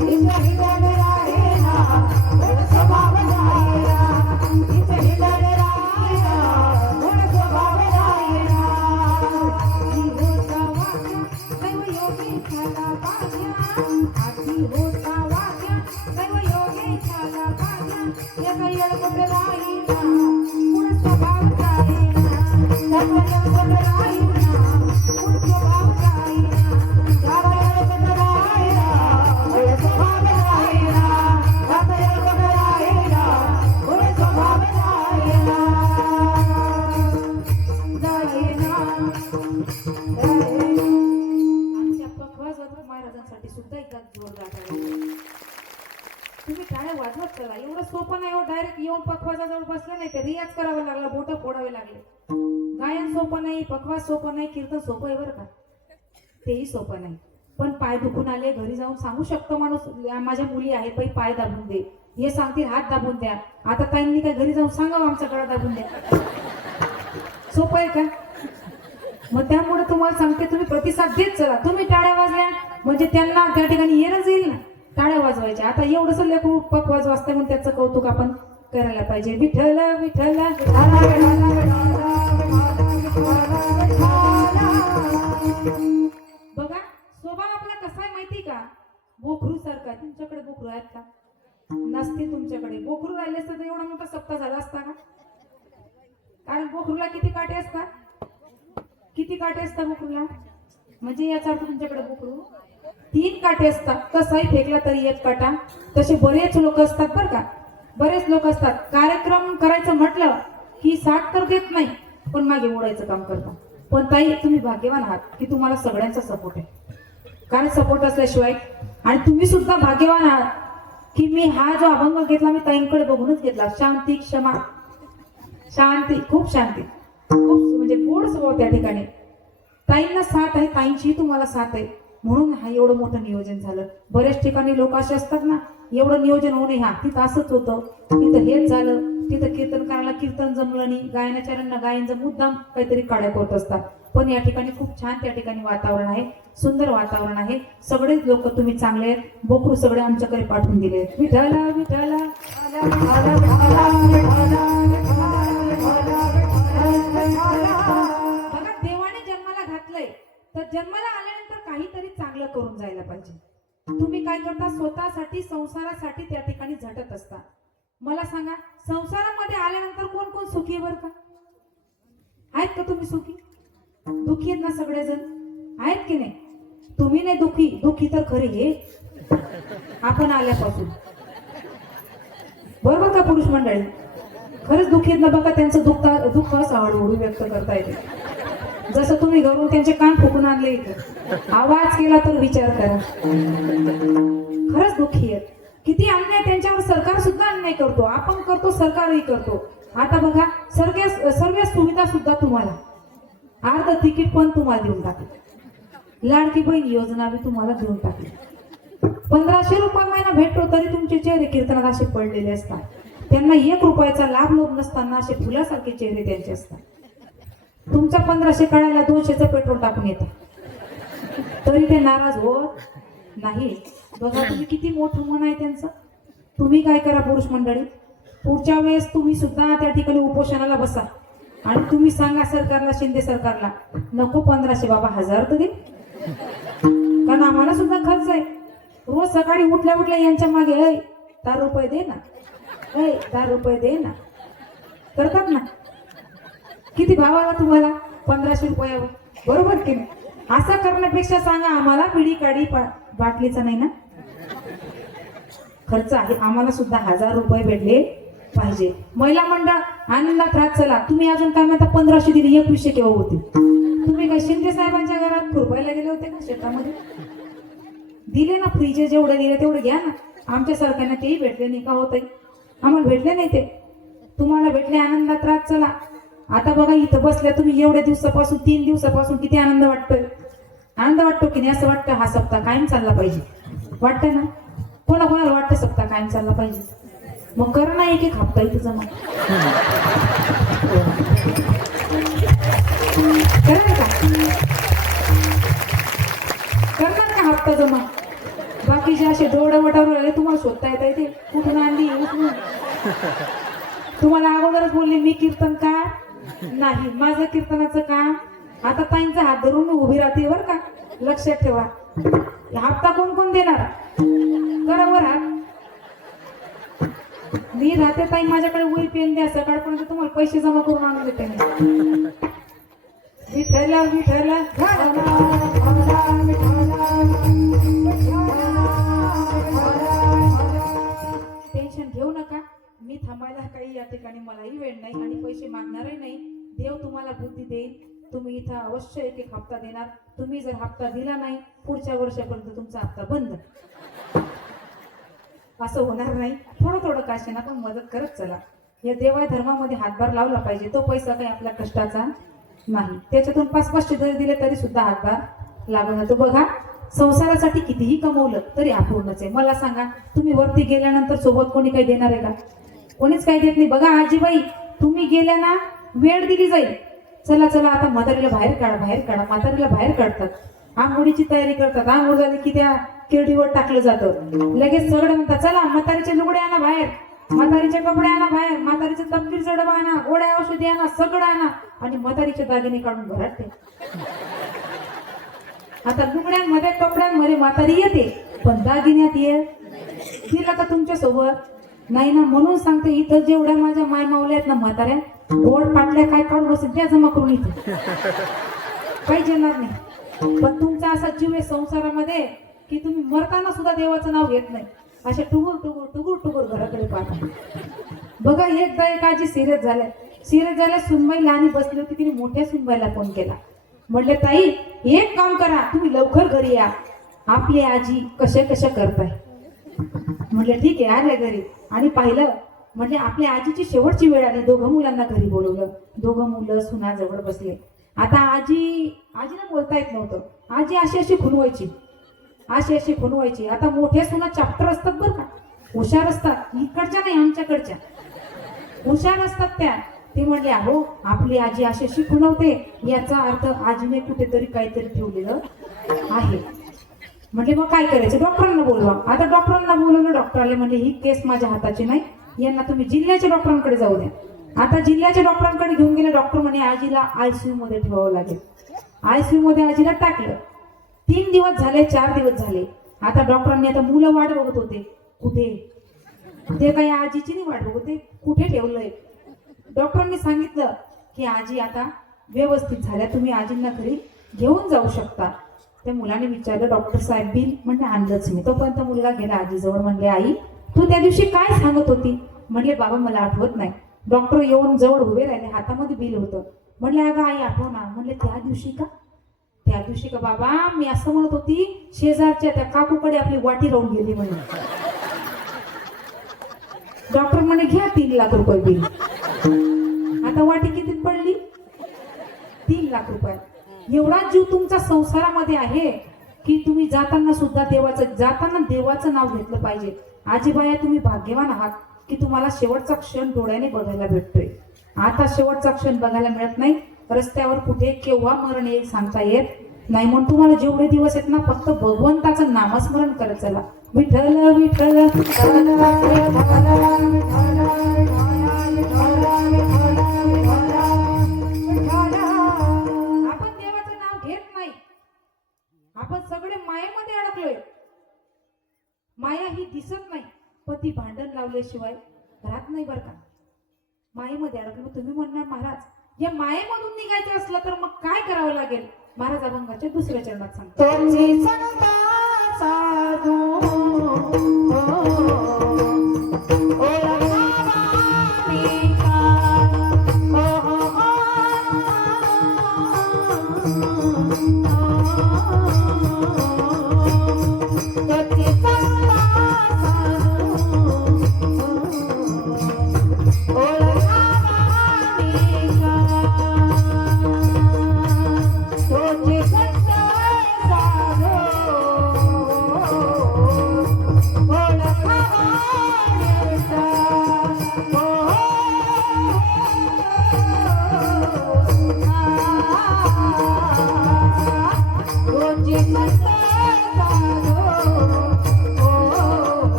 हिचे हिंडणे राहीना, मूळ स्वभाव जाईना. हिचे हिंडणे राहीना, मूळ स्वभाव जाईना. आधी होता वाक्या, दैव योगे झाला भाग्या. आधी होता वाक्या, दैव योगे झाला भाग्या. एका येडपट राहीना, मूळ स्वभाव जाईना. त्याचा येडपट राहीना, मूळ स्वभाव जाईना. त्याचा येडपट राहीना, मूळ स्वभाव जाईना. त्याचा येडपट राहीना, मूळ स्वभाव जाईना. आमच्या पखवाज महाराजांसाठी सुद्धा एकदा जोरदार टाळ्या. तुम्ही टाळ्या वाजवत चला. एवढं सोपं नाही हो. डायरेक्ट येऊन पखवाजाजवळ बसलं नाही तर रियाज करावा लागला, बोटं फोडावे लागले. गायन सोपं नाही, पखवाज सोपं नाही, कीर्तन सोपं आहे बरं का. तेही सोपं नाही. पण पाय दुखून आले घरी जाऊन सांगू शकतो माणूस, माझ्या मुली आहेत बाई पाय दाबून दे. हे सांगतील हात दाबून द्या. आता ताईंनी काय घरी जाऊन सांगावं आमचा गळा दाबून द्या. सोपं आहे का? मग त्यामुळे तुम्हाला सांगते तुम्ही प्रतिसाद देत चला. तुम्ही टाळ्या वाजल्या म्हणजे त्यांना त्या ठिकाणी येणंच येईल ना टाळ्या वाजवायच्या. आता एवढंच लेकरू पखवाज वाजता म्हणून त्याचं कौतुक आपण करायला पाहिजे. विठ्ठल विठ्ठल बघा स्वभाव आपला कसा आहे माहिती का? बोखरू सारखा. तुमच्याकडे बोखरू आहेत का? नसते तुमच्याकडे. बोखरू राहिले असतं तर एवढा मोठा सप्ताह झाला असता का? कारण बोखरूला किती काटे असतात? किती काटे असतात बोखरूला? म्हणजे याचा अर्थ तुमच्याकडे बोखरू 3 काटे असतात. कसाही फेकला तरी 1 काटा. तसे बरेच लोक असतात बरं का. बरेच लोक असतात कार्यक्रम करायचं म्हटलं की साथ तर देत नाही पण मागे ओढायचं काम करतात. पण ताई तुम्ही भाग्यवान आहात की तुम्हाला सगळ्यांचा सपोर्ट आहे. कारण सपोर्ट असल्याशिवाय, आणि तुम्ही सुद्धा भाग्यवान आहात की मी हा जो अभंग घेतला मी ताईंकडे बघूनच घेतला. शांती क्षमा शांती, खूप शांती, खूप म्हणजे गोड स्वभाव त्या ठिकाणी. ताईंना साथ आहे, ताईंची तुम्हाला साथ आहे म्हणून हा एवढं मोठं नियोजन झालं. बऱ्याच ठिकाणी लोक असे असतात ना एवढं नियोजन होणे हा तिथं असंच होतं, तिथं हेच झालं, तिथं कीर्तनकाराला कीर्तन जमलं नाही, गायनाचार्यांना गायनचं मुद्दाम काहीतरी काड्या करत असतात. पण या ठिकाणी खूप छान त्या ठिकाणी वातावरण आहे, सुंदर वातावरण आहे. सगळेच लोक तुम्ही चांगले आहेत. बोकरू सगळे आमच्याकडे पाठवून दिले. विठ्ठला विठ्ठला बघा देवाने जन्माला घातलंय तर जन्माला आल्यानंतर काहीतरी चांगलं करून जायला पाहिजे. तुम्ही काय करता? स्वतःसाठी संसारासाठी त्या ठिकाणी झटत असता. मला सांगा संसारामध्ये आल्यानंतर कोण कोण सुखी आहे बरं का? आहेत का तुम्ही सुखी? दुखी आहेत ना सगळेजण? आहेत की नाही? तुम्ही नाही दुखी, दुखी तर खरी हे आपण आल्यापासून. बरोबर का पुरुष मंडळी? खरंच दुखी आहेत ना बघा. त्यांचं दुःख असं हळूहळू व्यक्त करता येते. जसं तुम्ही घरून त्यांचे कान फुकून आणले इथं आवाज केला तर विचार करा. खरंच दुःखी आहेत. किती अन्याय त्यांच्यावर सरकार सुद्धा अन्याय करतो, आपण करतो, सरकारही करतो. आता बघा सर्व सुविधा सुद्धा तुम्हाला, अर्ध तिकीट पण तुम्हाला देऊन टाकले, लाडकी बहीण योजना बी तुम्हाला देऊन टाकली. 1500 रुपये महिना भेटतो तरी तुमचे चेहरे कीर्तनात असे पडलेले असतात. त्यांना 1 रुपयाचा लाभ लोभ नसताना असे फुलासारखे चेहरे त्यांचे असतात. तुमचा 1500 काढायला 200चं पेट्रोल टाकून येतात तरी ते नाराज होत नाही. बघा तुम्ही किती मोठं मन आहे त्यांचं. तुम्ही काय करा पुरुष मंडळी, पुढच्या वेळेस तुम्ही सुद्धा त्या ठिकाणी उपोषणाला बसा आणि तुम्ही सांगा सरकारला, शिंदे सरकारला, नको 1500 बाबा 1000 तर दे. कारण आम्हाला सुद्धा खर्च आहे. रोज सकाळी उठल्या उठल्या यांच्या मागे 10 रुपये दे ना, 10 रुपये दे ना करतात ना. किती भाव आला तुम्हाला 1500 रुपयावर? बरोबर की नाही? असं करण्यापेक्षा सांगा आम्हाला बिडी काढी बाटलीचा नाही ना. खर्च आहे, आम्हाला सुद्धा 1000 रुपये भेटले पाहिजे. महिला मंडळ आनंदात राहत चला. तुम्ही अजून काय म्हणता 1500 दिली, 2100 केव्हा होते? तुम्ही काय शिंदे साहेबांच्या घरात खुरपायला गेले होते का शेतामध्ये? दिले ना, फ्रीजे जेवढे दिले तेवढे घ्या ना. आमच्या सरकारने तेही भेटले नाही का होत? आम्हाला भेटले नाही ते, तुम्हाला भेटले. आनंदात राहत चला. आता बघा इथं बसल्या तुम्ही एवढ्या दिवसापासून, 3 दिवसापासून किती आनंद वाटतोय. आनंद वाटतो की नाही? असं वाटतं हा सप्ताह कायम चालला पाहिजे, वाटतं ना? कोणाकोणाला वाटतं सप्ताह कायम चालला पाहिजे? मग कर ना एक हप्ता इथं जमा. करणार का? करणार का हप्ता जमा? बाकीचे असे डोळवटावर आले तुम्हाला शोधता येत आहे ते कुठून आणली उठून. तुम्हाला अगोदरच बोलले मी कीर्तन का नाही, माझं कीर्तनाचं काम. आता ताईंचा हात धरून मी उभी राहते बरं का, लक्षात ठेवा. हप्ता कोण कोण देणार? करा वर हात. मी राहते ताई, माझ्याकडे वही पेन द्या, सकाळपर्यंत तुम्हाला पैसे जमा करून आणून देते मी. विठ्ठला विठ्ठला टेन्शन घेऊ नका. मी थांबायला काही या ठिकाणी मलाही वेळ नाही आणि पैसे मागणारही नाही. देव तुम्हाला बुद्धी देईल. तुम्ही इथं अवश्य एक हप्ता देणार. तुम्ही जर हप्ता दिला नाही, पुढच्या वर्षापर्यंत तुमचा हप्ता बंद. असं होणार नाही. थोडं थोडं काशेना पण मदत करत चला. या देवाय धर्मामध्ये हातभार लावला पाहिजे. तो पैसा काही आपल्या कष्टाचा नाही. त्याच्यातून 500 जरी दिले तरी सुद्धा हातभार लागून जातो. बघा, संसारासाठी कितीही कमवलं तरी अपूर्णच आहे. मला सांगा, तुम्ही वरती गेल्यानंतर सोबत कोणी काही देणार आहे का? कोणीच काही देत नाही. बघा आजीबाई, तुम्ही गेल्या ना, वेळ दिली जाईल. चला चला आता म्हातारीला बाहेर काढा, बाहेर काढा. म्हातारीला बाहेर काढतात, आंघोळीची तयारी करतात. आंघोळ झाली की त्या केळीवर टाकलं जातं. लगेच सगळे म्हणतात चला म्हातारीचे लुगडे आणा बाहेर, म्हातारीचे कपडे आणा बाहेर, म्हातारीचे तपकीरचा डबा आणा, गोळ्या औषधी आणा, सगळं आणा आणि म्हातारीचे दागिने काढून घरात ठेवा. आता लुगड्यांमध्ये कपड्यांमध्ये म्हातारी येते, पण दागिन्यात ये तिला का तुमच्या सोबत नाही ना. म्हणून सांगते, इथं जेवढ्या माझ्या माय मावल्या आहेत ना म्हाताऱ्या, गोड पाटल्या काय काढून बसेल त्या जमा करून इथे काहीच येणार नाही. पण तुमचा असा जीव आहे संसारामध्ये की तुम्ही मरताना सुद्धा देवाचं नाव घेत नाही. अशा टुगुर टुगुर टुगुर टुगुर घराकडे पाहता. बघा, एकदा एक आजी सिरियस झाल्या. सुनबाई लहानी बसली होती, तिने मोठ्या सुनबाईला फोन केला. म्हटले ताई, एक काम करा, तुम्ही लवकर घरी या, आपली आजी कशा करताय. म्हटले ठीक आहे, आले घरी आणि पाहिलं. म्हणजे आपल्या आजीची शेवटची वेळ आली. दोघं मुलांना घरी बोलवलं. दोघं मुलं सुना जवळ बसले. आता आजीला बोलता येत नव्हतं. आजी अशी खुणवायची. आता मोठ्या सुना चॅप्टर असतात बरं का, हुशार असतात. इकडच्या नाही, आमच्याकडच्या हुशार असतात त्या. ते म्हणले, अहो आपली आजी अशी खुणवते, याचा अर्थ आजीने कुठेतरी काहीतरी ठेवलेलं आहे. म्हणजे मग काय करायचं? डॉक्टरांना बोलवा. आता डॉक्टरांना बोलवलं. डॉक्टर आले, म्हणजे ही केस माझ्या हाताची नाही, यांना तुम्ही जिल्ह्याच्या डॉक्टरांकडे जाऊ द्या. आता जिल्ह्याच्या डॉक्टरांकडे घेऊन गेले. डॉक्टर म्हणे आजीला ICU मध्ये ठेवावं लागेल. ICU मध्ये आजीला टाकलं. 3 दिवस झाले, 4 दिवस झाले. आता डॉक्टरांनी आता मुलं वाट बघत होते, कुठे ते काही आजीची नाही वाट बघत होते, कुठे ठेवलंय. डॉक्टरांनी सांगितलं की आजी आता व्यवस्थित झाल्या, तुम्ही आजींना घरी घेऊन जाऊ शकता. त्या मुलाने विचारलं, डॉक्टर साहेब बिल? म्हणजे आणलंच मी. तोपर्यंत मुलगा गेला आजीजवळ. म्हणले, आई तू त्या दिवशी काय सांगत होती? म्हणले, बाबा मला आठवत नाही. डॉक्टर येऊन जवळ उभे राहिले, हातामध्ये बिल होतं. म्हणले, अगं आई आठव ना. म्हणले, त्या दिवशी का बाबा, मी असं म्हणत होती, शेजारच्या त्या काकूकडे आपली वाटी राहून गेली म्हणून. डॉक्टर म्हणे, घ्या 3 लाख रुपये बिल. आता वाटी किती पडली? 3 लाख रुपये. एवढा जीव तुमचा संसारामध्ये आहे की तुम्ही जाताना सुद्धा देवाचं नाव घेतलं पाहिजे. आजीबाया, तुम्ही भाग्यवान आहात की तुम्हाला शेवटचा क्षण डोळ्याने बघायला भेटतोय. आता शेवटचा क्षण बघायला मिळत नाही. रस्त्यावर कुठे केव्हा मरण येईल सांगता येत नाही. म्हणून तुम्हाला जेवढे दिवस आहेत ना, फक्त भगवंताचं नामस्मरण करत चला. विठ्ठल विठ्ठल. आपण देवाचं नाव घेत नाही. आपण सगळे मायेमध्ये अडकलोय. माया ही दिसत नाही, पण ती भांडण लावल्याशिवाय राहत नाही बरं का. मायेमध्ये अडकलो. तुम्ही म्हणणार, महाराज या मायेमधून निघायचं असलं तर मग काय करावं लागेल? महाराज अभंगाच्या 2ऱ्या चरणात सांगतो.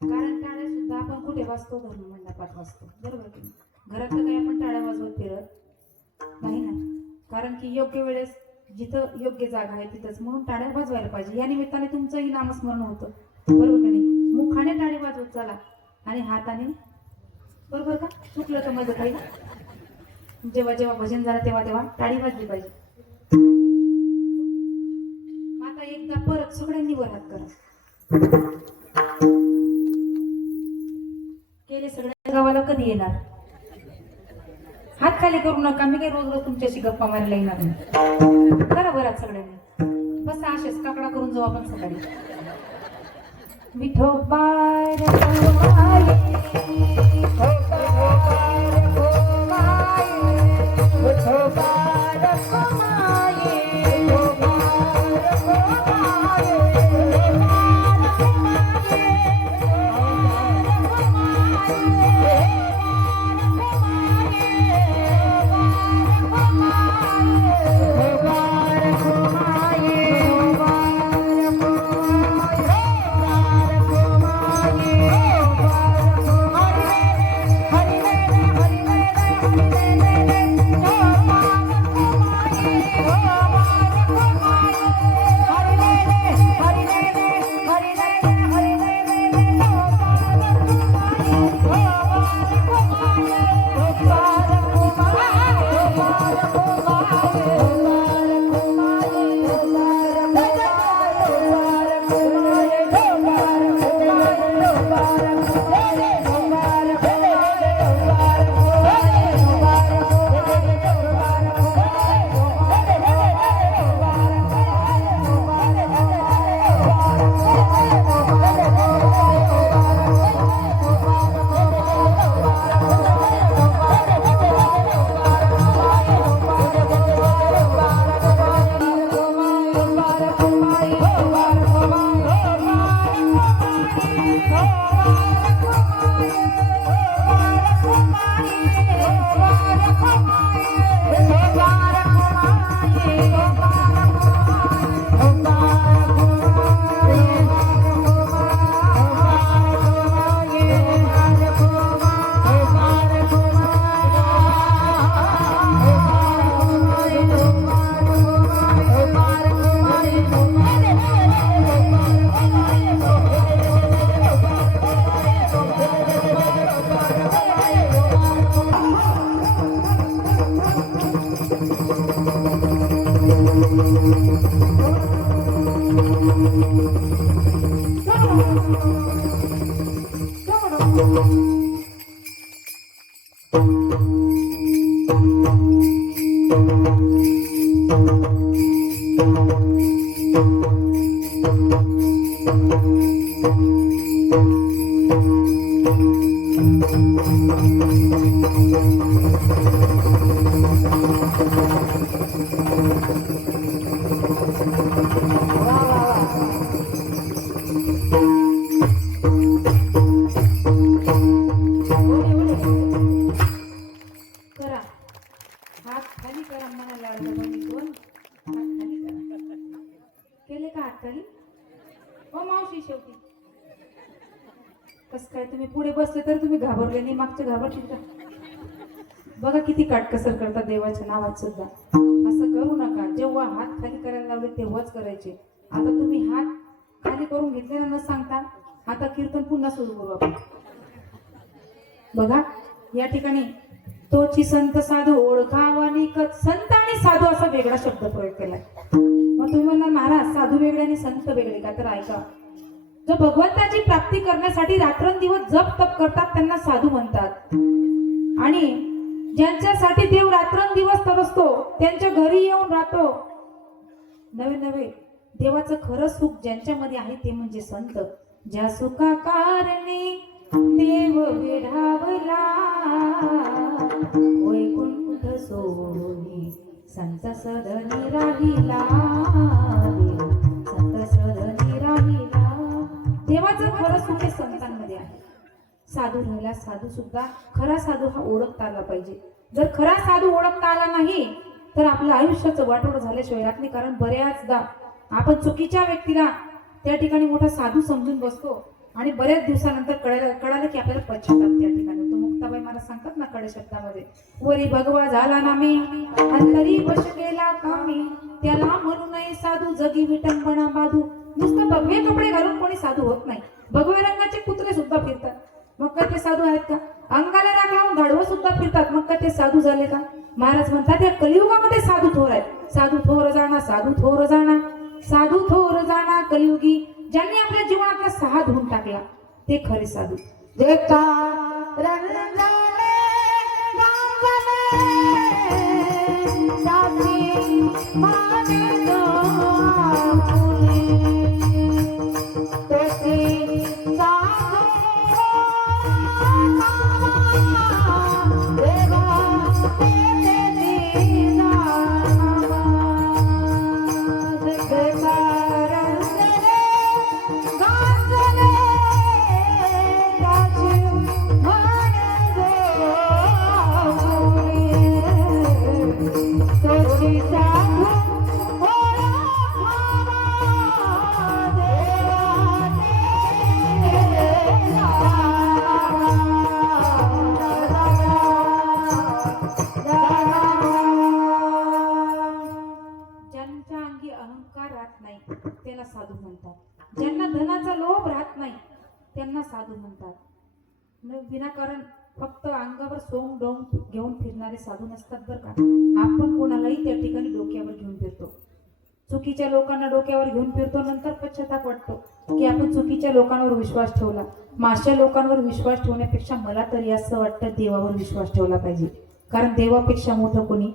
कारण टाळ्या सुद्धा आपण कुठे वाजतो धर्ममंडपात वाजतो, बरोबर की नाही? घरात तर काही आपण टाळ्या वाजवत फिरत नाही ना, कारण की योग्य वेळेस जिथं योग्य जागा आहे तिथंच, म्हणून टाळ्या वाजवायला पाहिजे. या निमित्ताने तुमचंही नामस्मरण होतं, बरोबर की नाही? मुखाने टाळी वाजवत चला आणि हाताने, बरोबर का? चुकलं तर माझं काही, जेव्हा जेव्हा भजन झालं तेव्हा तेव्हा टाळी वाजली पाहिजे. आता एकदा परत सगळ्यांनी वर हात करा. केले सगळ्या गावाला कधी येणार? हात खाली करू नका, मी काही रोज रोज तुमच्याशी गप्पा मारायला येणार नाही. करा बराच सगळ्यांनी, बस असेच काकडा करून जाऊ आपण सकाळी. विठोबार Hare करा हात खाली करा मला लाडलं बहिणी दोन हात खाली करा केले का हात खाली ओ मावशी शेवटी कस काय तुम्ही पुढे बसले तर तुम्ही घाबरले नाही मागचे घाबरतील का बघा किती काटकसर करतात देवाच्या नावात सुद्धा असं करू नका जेव्हा हात खाली करायला लावले तेव्हाच करायचे आता तुम्ही हात खाली करून घेतले ना न सांगता आता कीर्तन पुन्हा सुरू करू आपण बघा या ठिकाणी तोची संत साधू ओळखावा निकट संत आणि साधू असा वेगळा शब्द प्रयोग केलाय मग तुम्ही म्हणणार महाराज साधू वेगळे आणि संत वेगळे का तर ऐका जो भगवंताची प्राप्ती करण्यासाठी रात्रंदिवस जप तप करतात त्यांना साधू म्हणतात आणि ज्यांच्यासाठी देव रात्रंदिवस तरसतो त्यांच्या घरी येऊन राहतो नवे नवे देवाचं खरं सुख ज्यांच्यामध्ये आहे ते म्हणजे संत ज्या सुखा कारणे देव वेढावला वैकुंठ सोनी संत सदनी राहिला संत सदनी राहिला देवाचं खरं सुख हे संतांमध्ये आहे साधू राहिला साधू सुद्धा खरा साधू हा ओळखता आला पाहिजे जर खरा साधू ओळखता आला नाही तर आपलं आयुष्याचं वाटोळ झाल्याशिवाय राहत नाही कारण बऱ्याचदा आपण चुकीच्या व्यक्तीला त्या ठिकाणी मोठा साधू समजून बसतो आणि बऱ्याच दिवसानंतर कळालं की आपल्याला पश्चाताप त्या ठिकाणी तो मुक्ताबाई मला सांगतात ना कडे शब्दामध्ये वरी भगवा झाला ना मी अंतरी वश गेला कामी त्याला म्हणू नये साधू जगी विटंबना बाधू नुसतं भगवे कपडे घालून कोणी साधू होत नाही भगवे रंगाचे पुतळे सुद्धा फिरतात मग काय ते साधू आहेत का अंगाला राग लावून गाढवं सुद्धा फिरतात मग काय ते साधू झाले का महाराज म्हणतात या कलियुगामध्ये साधू थोर आहेत साधू थोर जाणा साधू थोर जाणा साधू थोर जाणा कलियुगी ज्यांनी आपल्या जीवनातला सहा धुवून टाकला ते खरे साधू देखा रंजने गांजने साथी माने दो आपुले तोसी साधू देवा तेरे दीदार देखा रंजने गांजने साथी माने दो आपुले तोसी साधू ज्यांच्या अंगी अहंकार राहत नाही त्याला साधू म्हणतात ज्यांना धनाचा लोभ राहत नाही त्यांना साधू म्हणतात विनाकारण फक्त अंगावर सोंग डोंग घेऊन फिरणारे साधू नसतात बरं का आपण कोणालाही त्या ठिकाणी डोक्यावर घेऊन फिरतो चुकीच्या लोकांना डोक्यावर घेऊन फिरतो नंतर पश्चाताप वाटतो की आपण चुकीच्या लोकांवर विश्वास ठेवला माशा लोकांवर विश्वास ठेवण्यापेक्षा मला तरी असं वाटतं देवावर विश्वास ठेवला पाहिजे कारण देवापेक्षा मोठं कोणी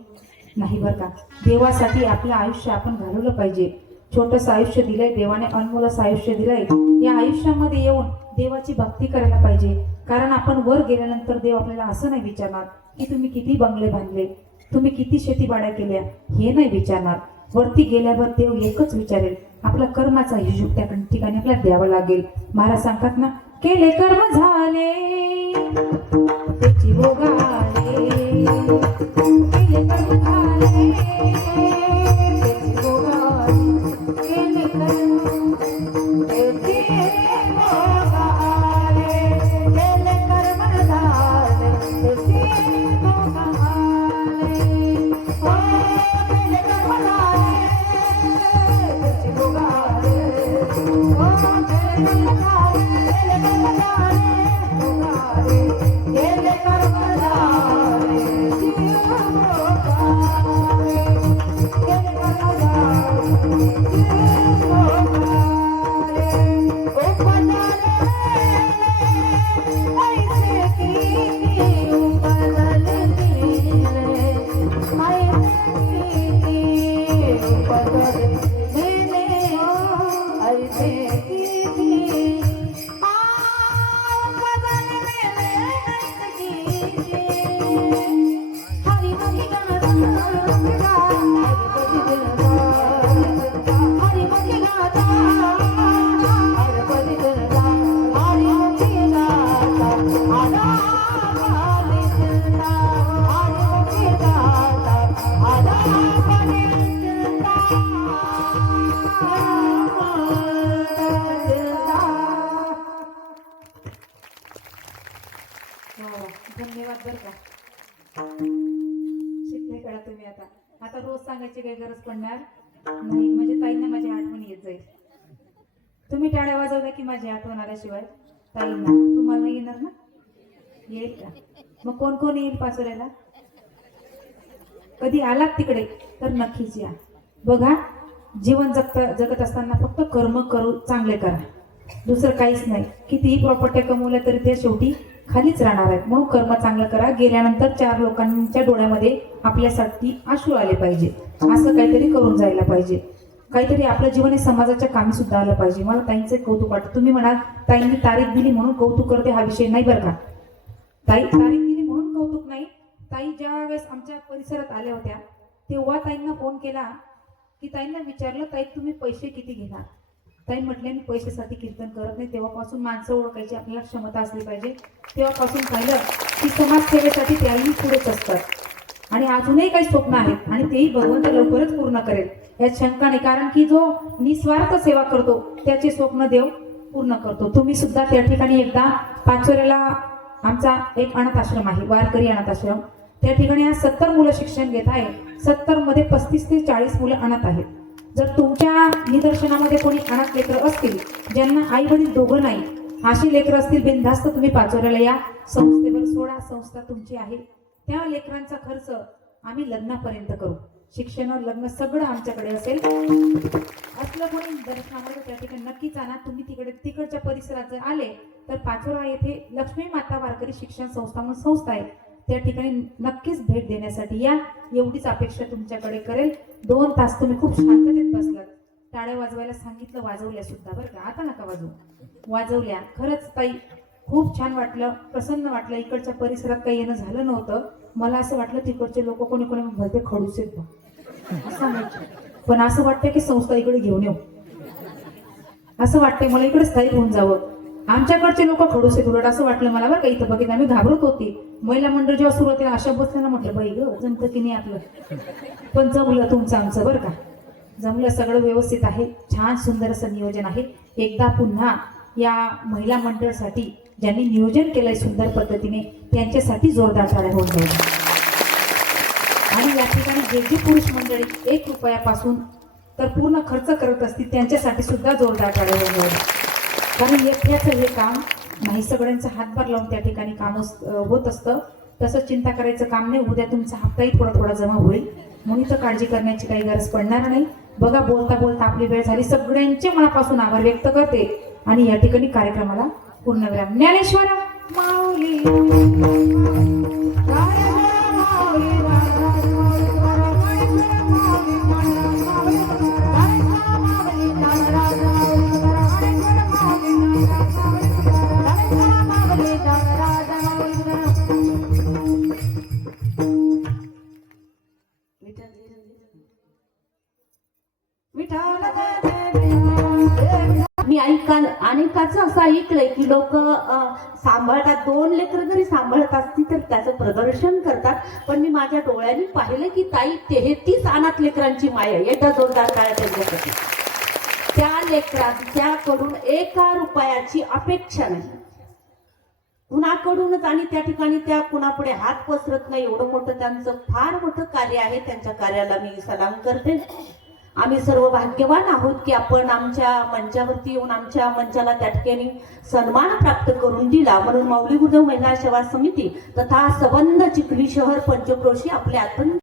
नाही बरं का देवासाठी आपलं आयुष्य आपण घालवलं पाहिजे छोटंसं आयुष्य दिलंय देवाने अनमोल असं आयुष्य दिलंय या आयुष्यामध्ये येऊन देवाची भक्ती करायला पाहिजे कारण आपण वर गेल्यानंतर देव आपल्याला असं नाही विचारणार की तुम्ही किती बंगले बांधले तुम्ही किती शेतीबाड्या केल्या हे नाही विचारणार वरती गेल्यावर देव एकच विचारेल आपला कर्माचा हिशोब त्या ठिकाणी आपल्याला द्यावा लागेल महाराज सांगतात ना केले कर्म झाले त्याची भोगा वा धन्यवाद बरं का. शिकले कळा तुम्ही आता. आता रोज सांगायची काही गरज पडणार नाही, म्हणजे ताईंना माझी आठवण येत जाईल. तुम्ही टाळ्या वाजवल्या की माझी आठवण आल्याशिवाय ताईंना तुम्हाला येणार ना, येईल का? मग कोण कोण येईल पाचोऱ्याला? कधी आलात तिकडे तर नक्कीच या. बघा, जीवन जगत असताना फक्त कर्म करू, चांगले करा, दुसरं काहीच नाही. कितीही प्रॉपर्टी कमवल्या तरी ते शेवटी खालीच राहणार आहेत. म्हणून कर्म चांगलं करा. गेल्यानंतर 4 लोकांच्या डोळ्यामध्ये आपल्यासाठी आशू आले पाहिजे, असं काहीतरी करून जायला पाहिजे. काहीतरी आपलं जीवन हे समाजाच्या कामी सुद्धा आलं पाहिजे. मला ताईंचे कौतुक वाटतं. तुम्ही म्हणाल ताईंनी तारीख दिली म्हणून कौतुक करते, हा विषय नाही बरं का. ताई तारीख दिली म्हणून कौतुक नाही. ताई ज्या वेळेस आमच्या परिसरात आल्या होत्या तेव्हा ताईंना फोन केला की ताईंना विचारलं, ताई तुम्ही पैसे किती घेणार? ताई म्हटले मी पैशासाठी कीर्तन करत नाही. तेव्हापासून माणसं ओळखायची आपल्याला क्षमता असली पाहिजे. तेव्हापासून पाहिलं की समाजसेवेसाठी त्याही पुढेच असतात आणि अजूनही काही स्वप्न आहेत आणि तेही भगवंत लवकरच पूर्ण करेल यात शंका नाही. कारण की जो निस्वार्थ सेवा करतो त्याचे स्वप्न देव पूर्ण करतो. तुम्ही सुद्धा त्या ठिकाणी एकदा पाचोऱ्याला आमचा एक अनाथ आश्रम आहे, वारकरी अनाथ आश्रम. त्या ठिकाणी आज 70 मुलं शिक्षण घेत आहे. 70 मध्ये 35 ते 40 मुलं अनाथ आहेत. जर तुमच्या निदर्शनामध्ये कोणी अनाथ लेकरं असतील, ज्यांना आई वडील दोघं नाही, अशी लेकरं असतील, बिनधास्त तुम्ही पाचोऱ्याला या. संस्थेवर सोडा, संस्था तुमची आहे. त्या लेकरांचा खर्च आम्ही लग्नापर्यंत करू. शिक्षण, लग्न सगळं आमच्याकडे असेल. असलं कोणी दर्शनामध्ये त्या ठिकाणी नक्कीच आणा. तुम्ही तिकडच्या परिसरात जर आले तर पाचोरा येथे लक्ष्मी माता वारकरी शिक्षण संस्था म्हणून संस्था आहे, त्या ठिकाणी नक्कीच भेट देण्यासाठी या. एवढीच अपेक्षा तुमच्याकडे करेल. 2 तास तुम्ही खूप शांततेत बसलात. टाळ्या वाजवायला सांगितलं, वाजवल्या सुद्धा बरं का. आता नका वाजवू, वाजवल्या. खरंच ताई खूप छान वाटलं, प्रसन्न वाटलं. इकडच्या परिसरात काही येणं झालं नव्हतं. मला असं वाटलं तिकडचे लोक कोणी कोणी भलते खडूस आहेत असं म्हणायचं, पण असं वाटतं की संस्था इकडे घेऊन येऊ, असं वाटतंय मला इकडे स्थायिक होऊन जावं. आमच्याकडचे लोक खडूस आहेत उलट असं वाटलं मला बरं का. इथं बघितलं आम्ही घाबरत होती. महिला मंडळ जेव्हा सुरुवातीला अशा बसल्यानं म्हटलं बाई ग जमतं की नाही आपलं, पण जमलं तुमचं आमचं बरं का. जमलं, सगळं व्यवस्थित आहे. छान सुंदर असं नियोजन आहे. एकदा पुन्हा या महिला मंडळसाठी ज्यांनी नियोजन केलंय सुंदर पद्धतीने त्यांच्यासाठी जोरदार टाळ्या होऊन जाईल. आणि या ठिकाणी जे जे पुरुष मंडळी 1 रुपयापासून तर पूर्ण खर्च करत असतील त्यांच्यासाठी सुद्धा जोरदार टाळ्या होऊन जाईल. कारण एकट्याचं हे काम नाही, सगळ्यांचा हातभार लावून त्या ठिकाणी काम होत असतं. तसं चिंता करायचं काम नाही. उद्या तुमचा हप्ताही थोडा थोडा जमा होईल, म्हणून तर काळजी करण्याची काही गरज पडणार नाही. बघा, बोलता बोलता आपली वेळ झाली. सगळ्यांचे मनापासून आभार व्यक्त करते आणि या ठिकाणी कार्यक्रमाला पूर्णविराम. ज्ञानेश्वर माऊली मी अनेकाचं असं ऐकलंय की लोक सांभाळतात, 2 लेकरं जरी सांभाळत असतील तर त्याचं प्रदर्शन करतात. पण मी माझ्या डोळ्यांनी पाहिलं की ताई 33 अनाथ लेकरांची माया. एकदा जोरदार टाळ्या त्यांच्यासाठी. त्या लेकरांच्याकडून 1 रुपयाची अपेक्षा नाही कुणाकडूनच, आणि त्या ठिकाणी त्या कुणापुढे हात पसरत नाही. एवढं मोठं त्यांचं फार मोठं कार्य आहे. त्यांच्या कार्याला मी सलाम करते. आम्ही सर्व भाग्यवान आहोत की आपण आमच्या मंचावरती येऊन आमच्या मंचाला त्या ठिकाणी सन्मान प्राप्त करून दिला. म्हणून माऊली गुरुदेव महिला सेवा समिती तथा सबंध चिखली शहर पंचक्रोशी आपले आतून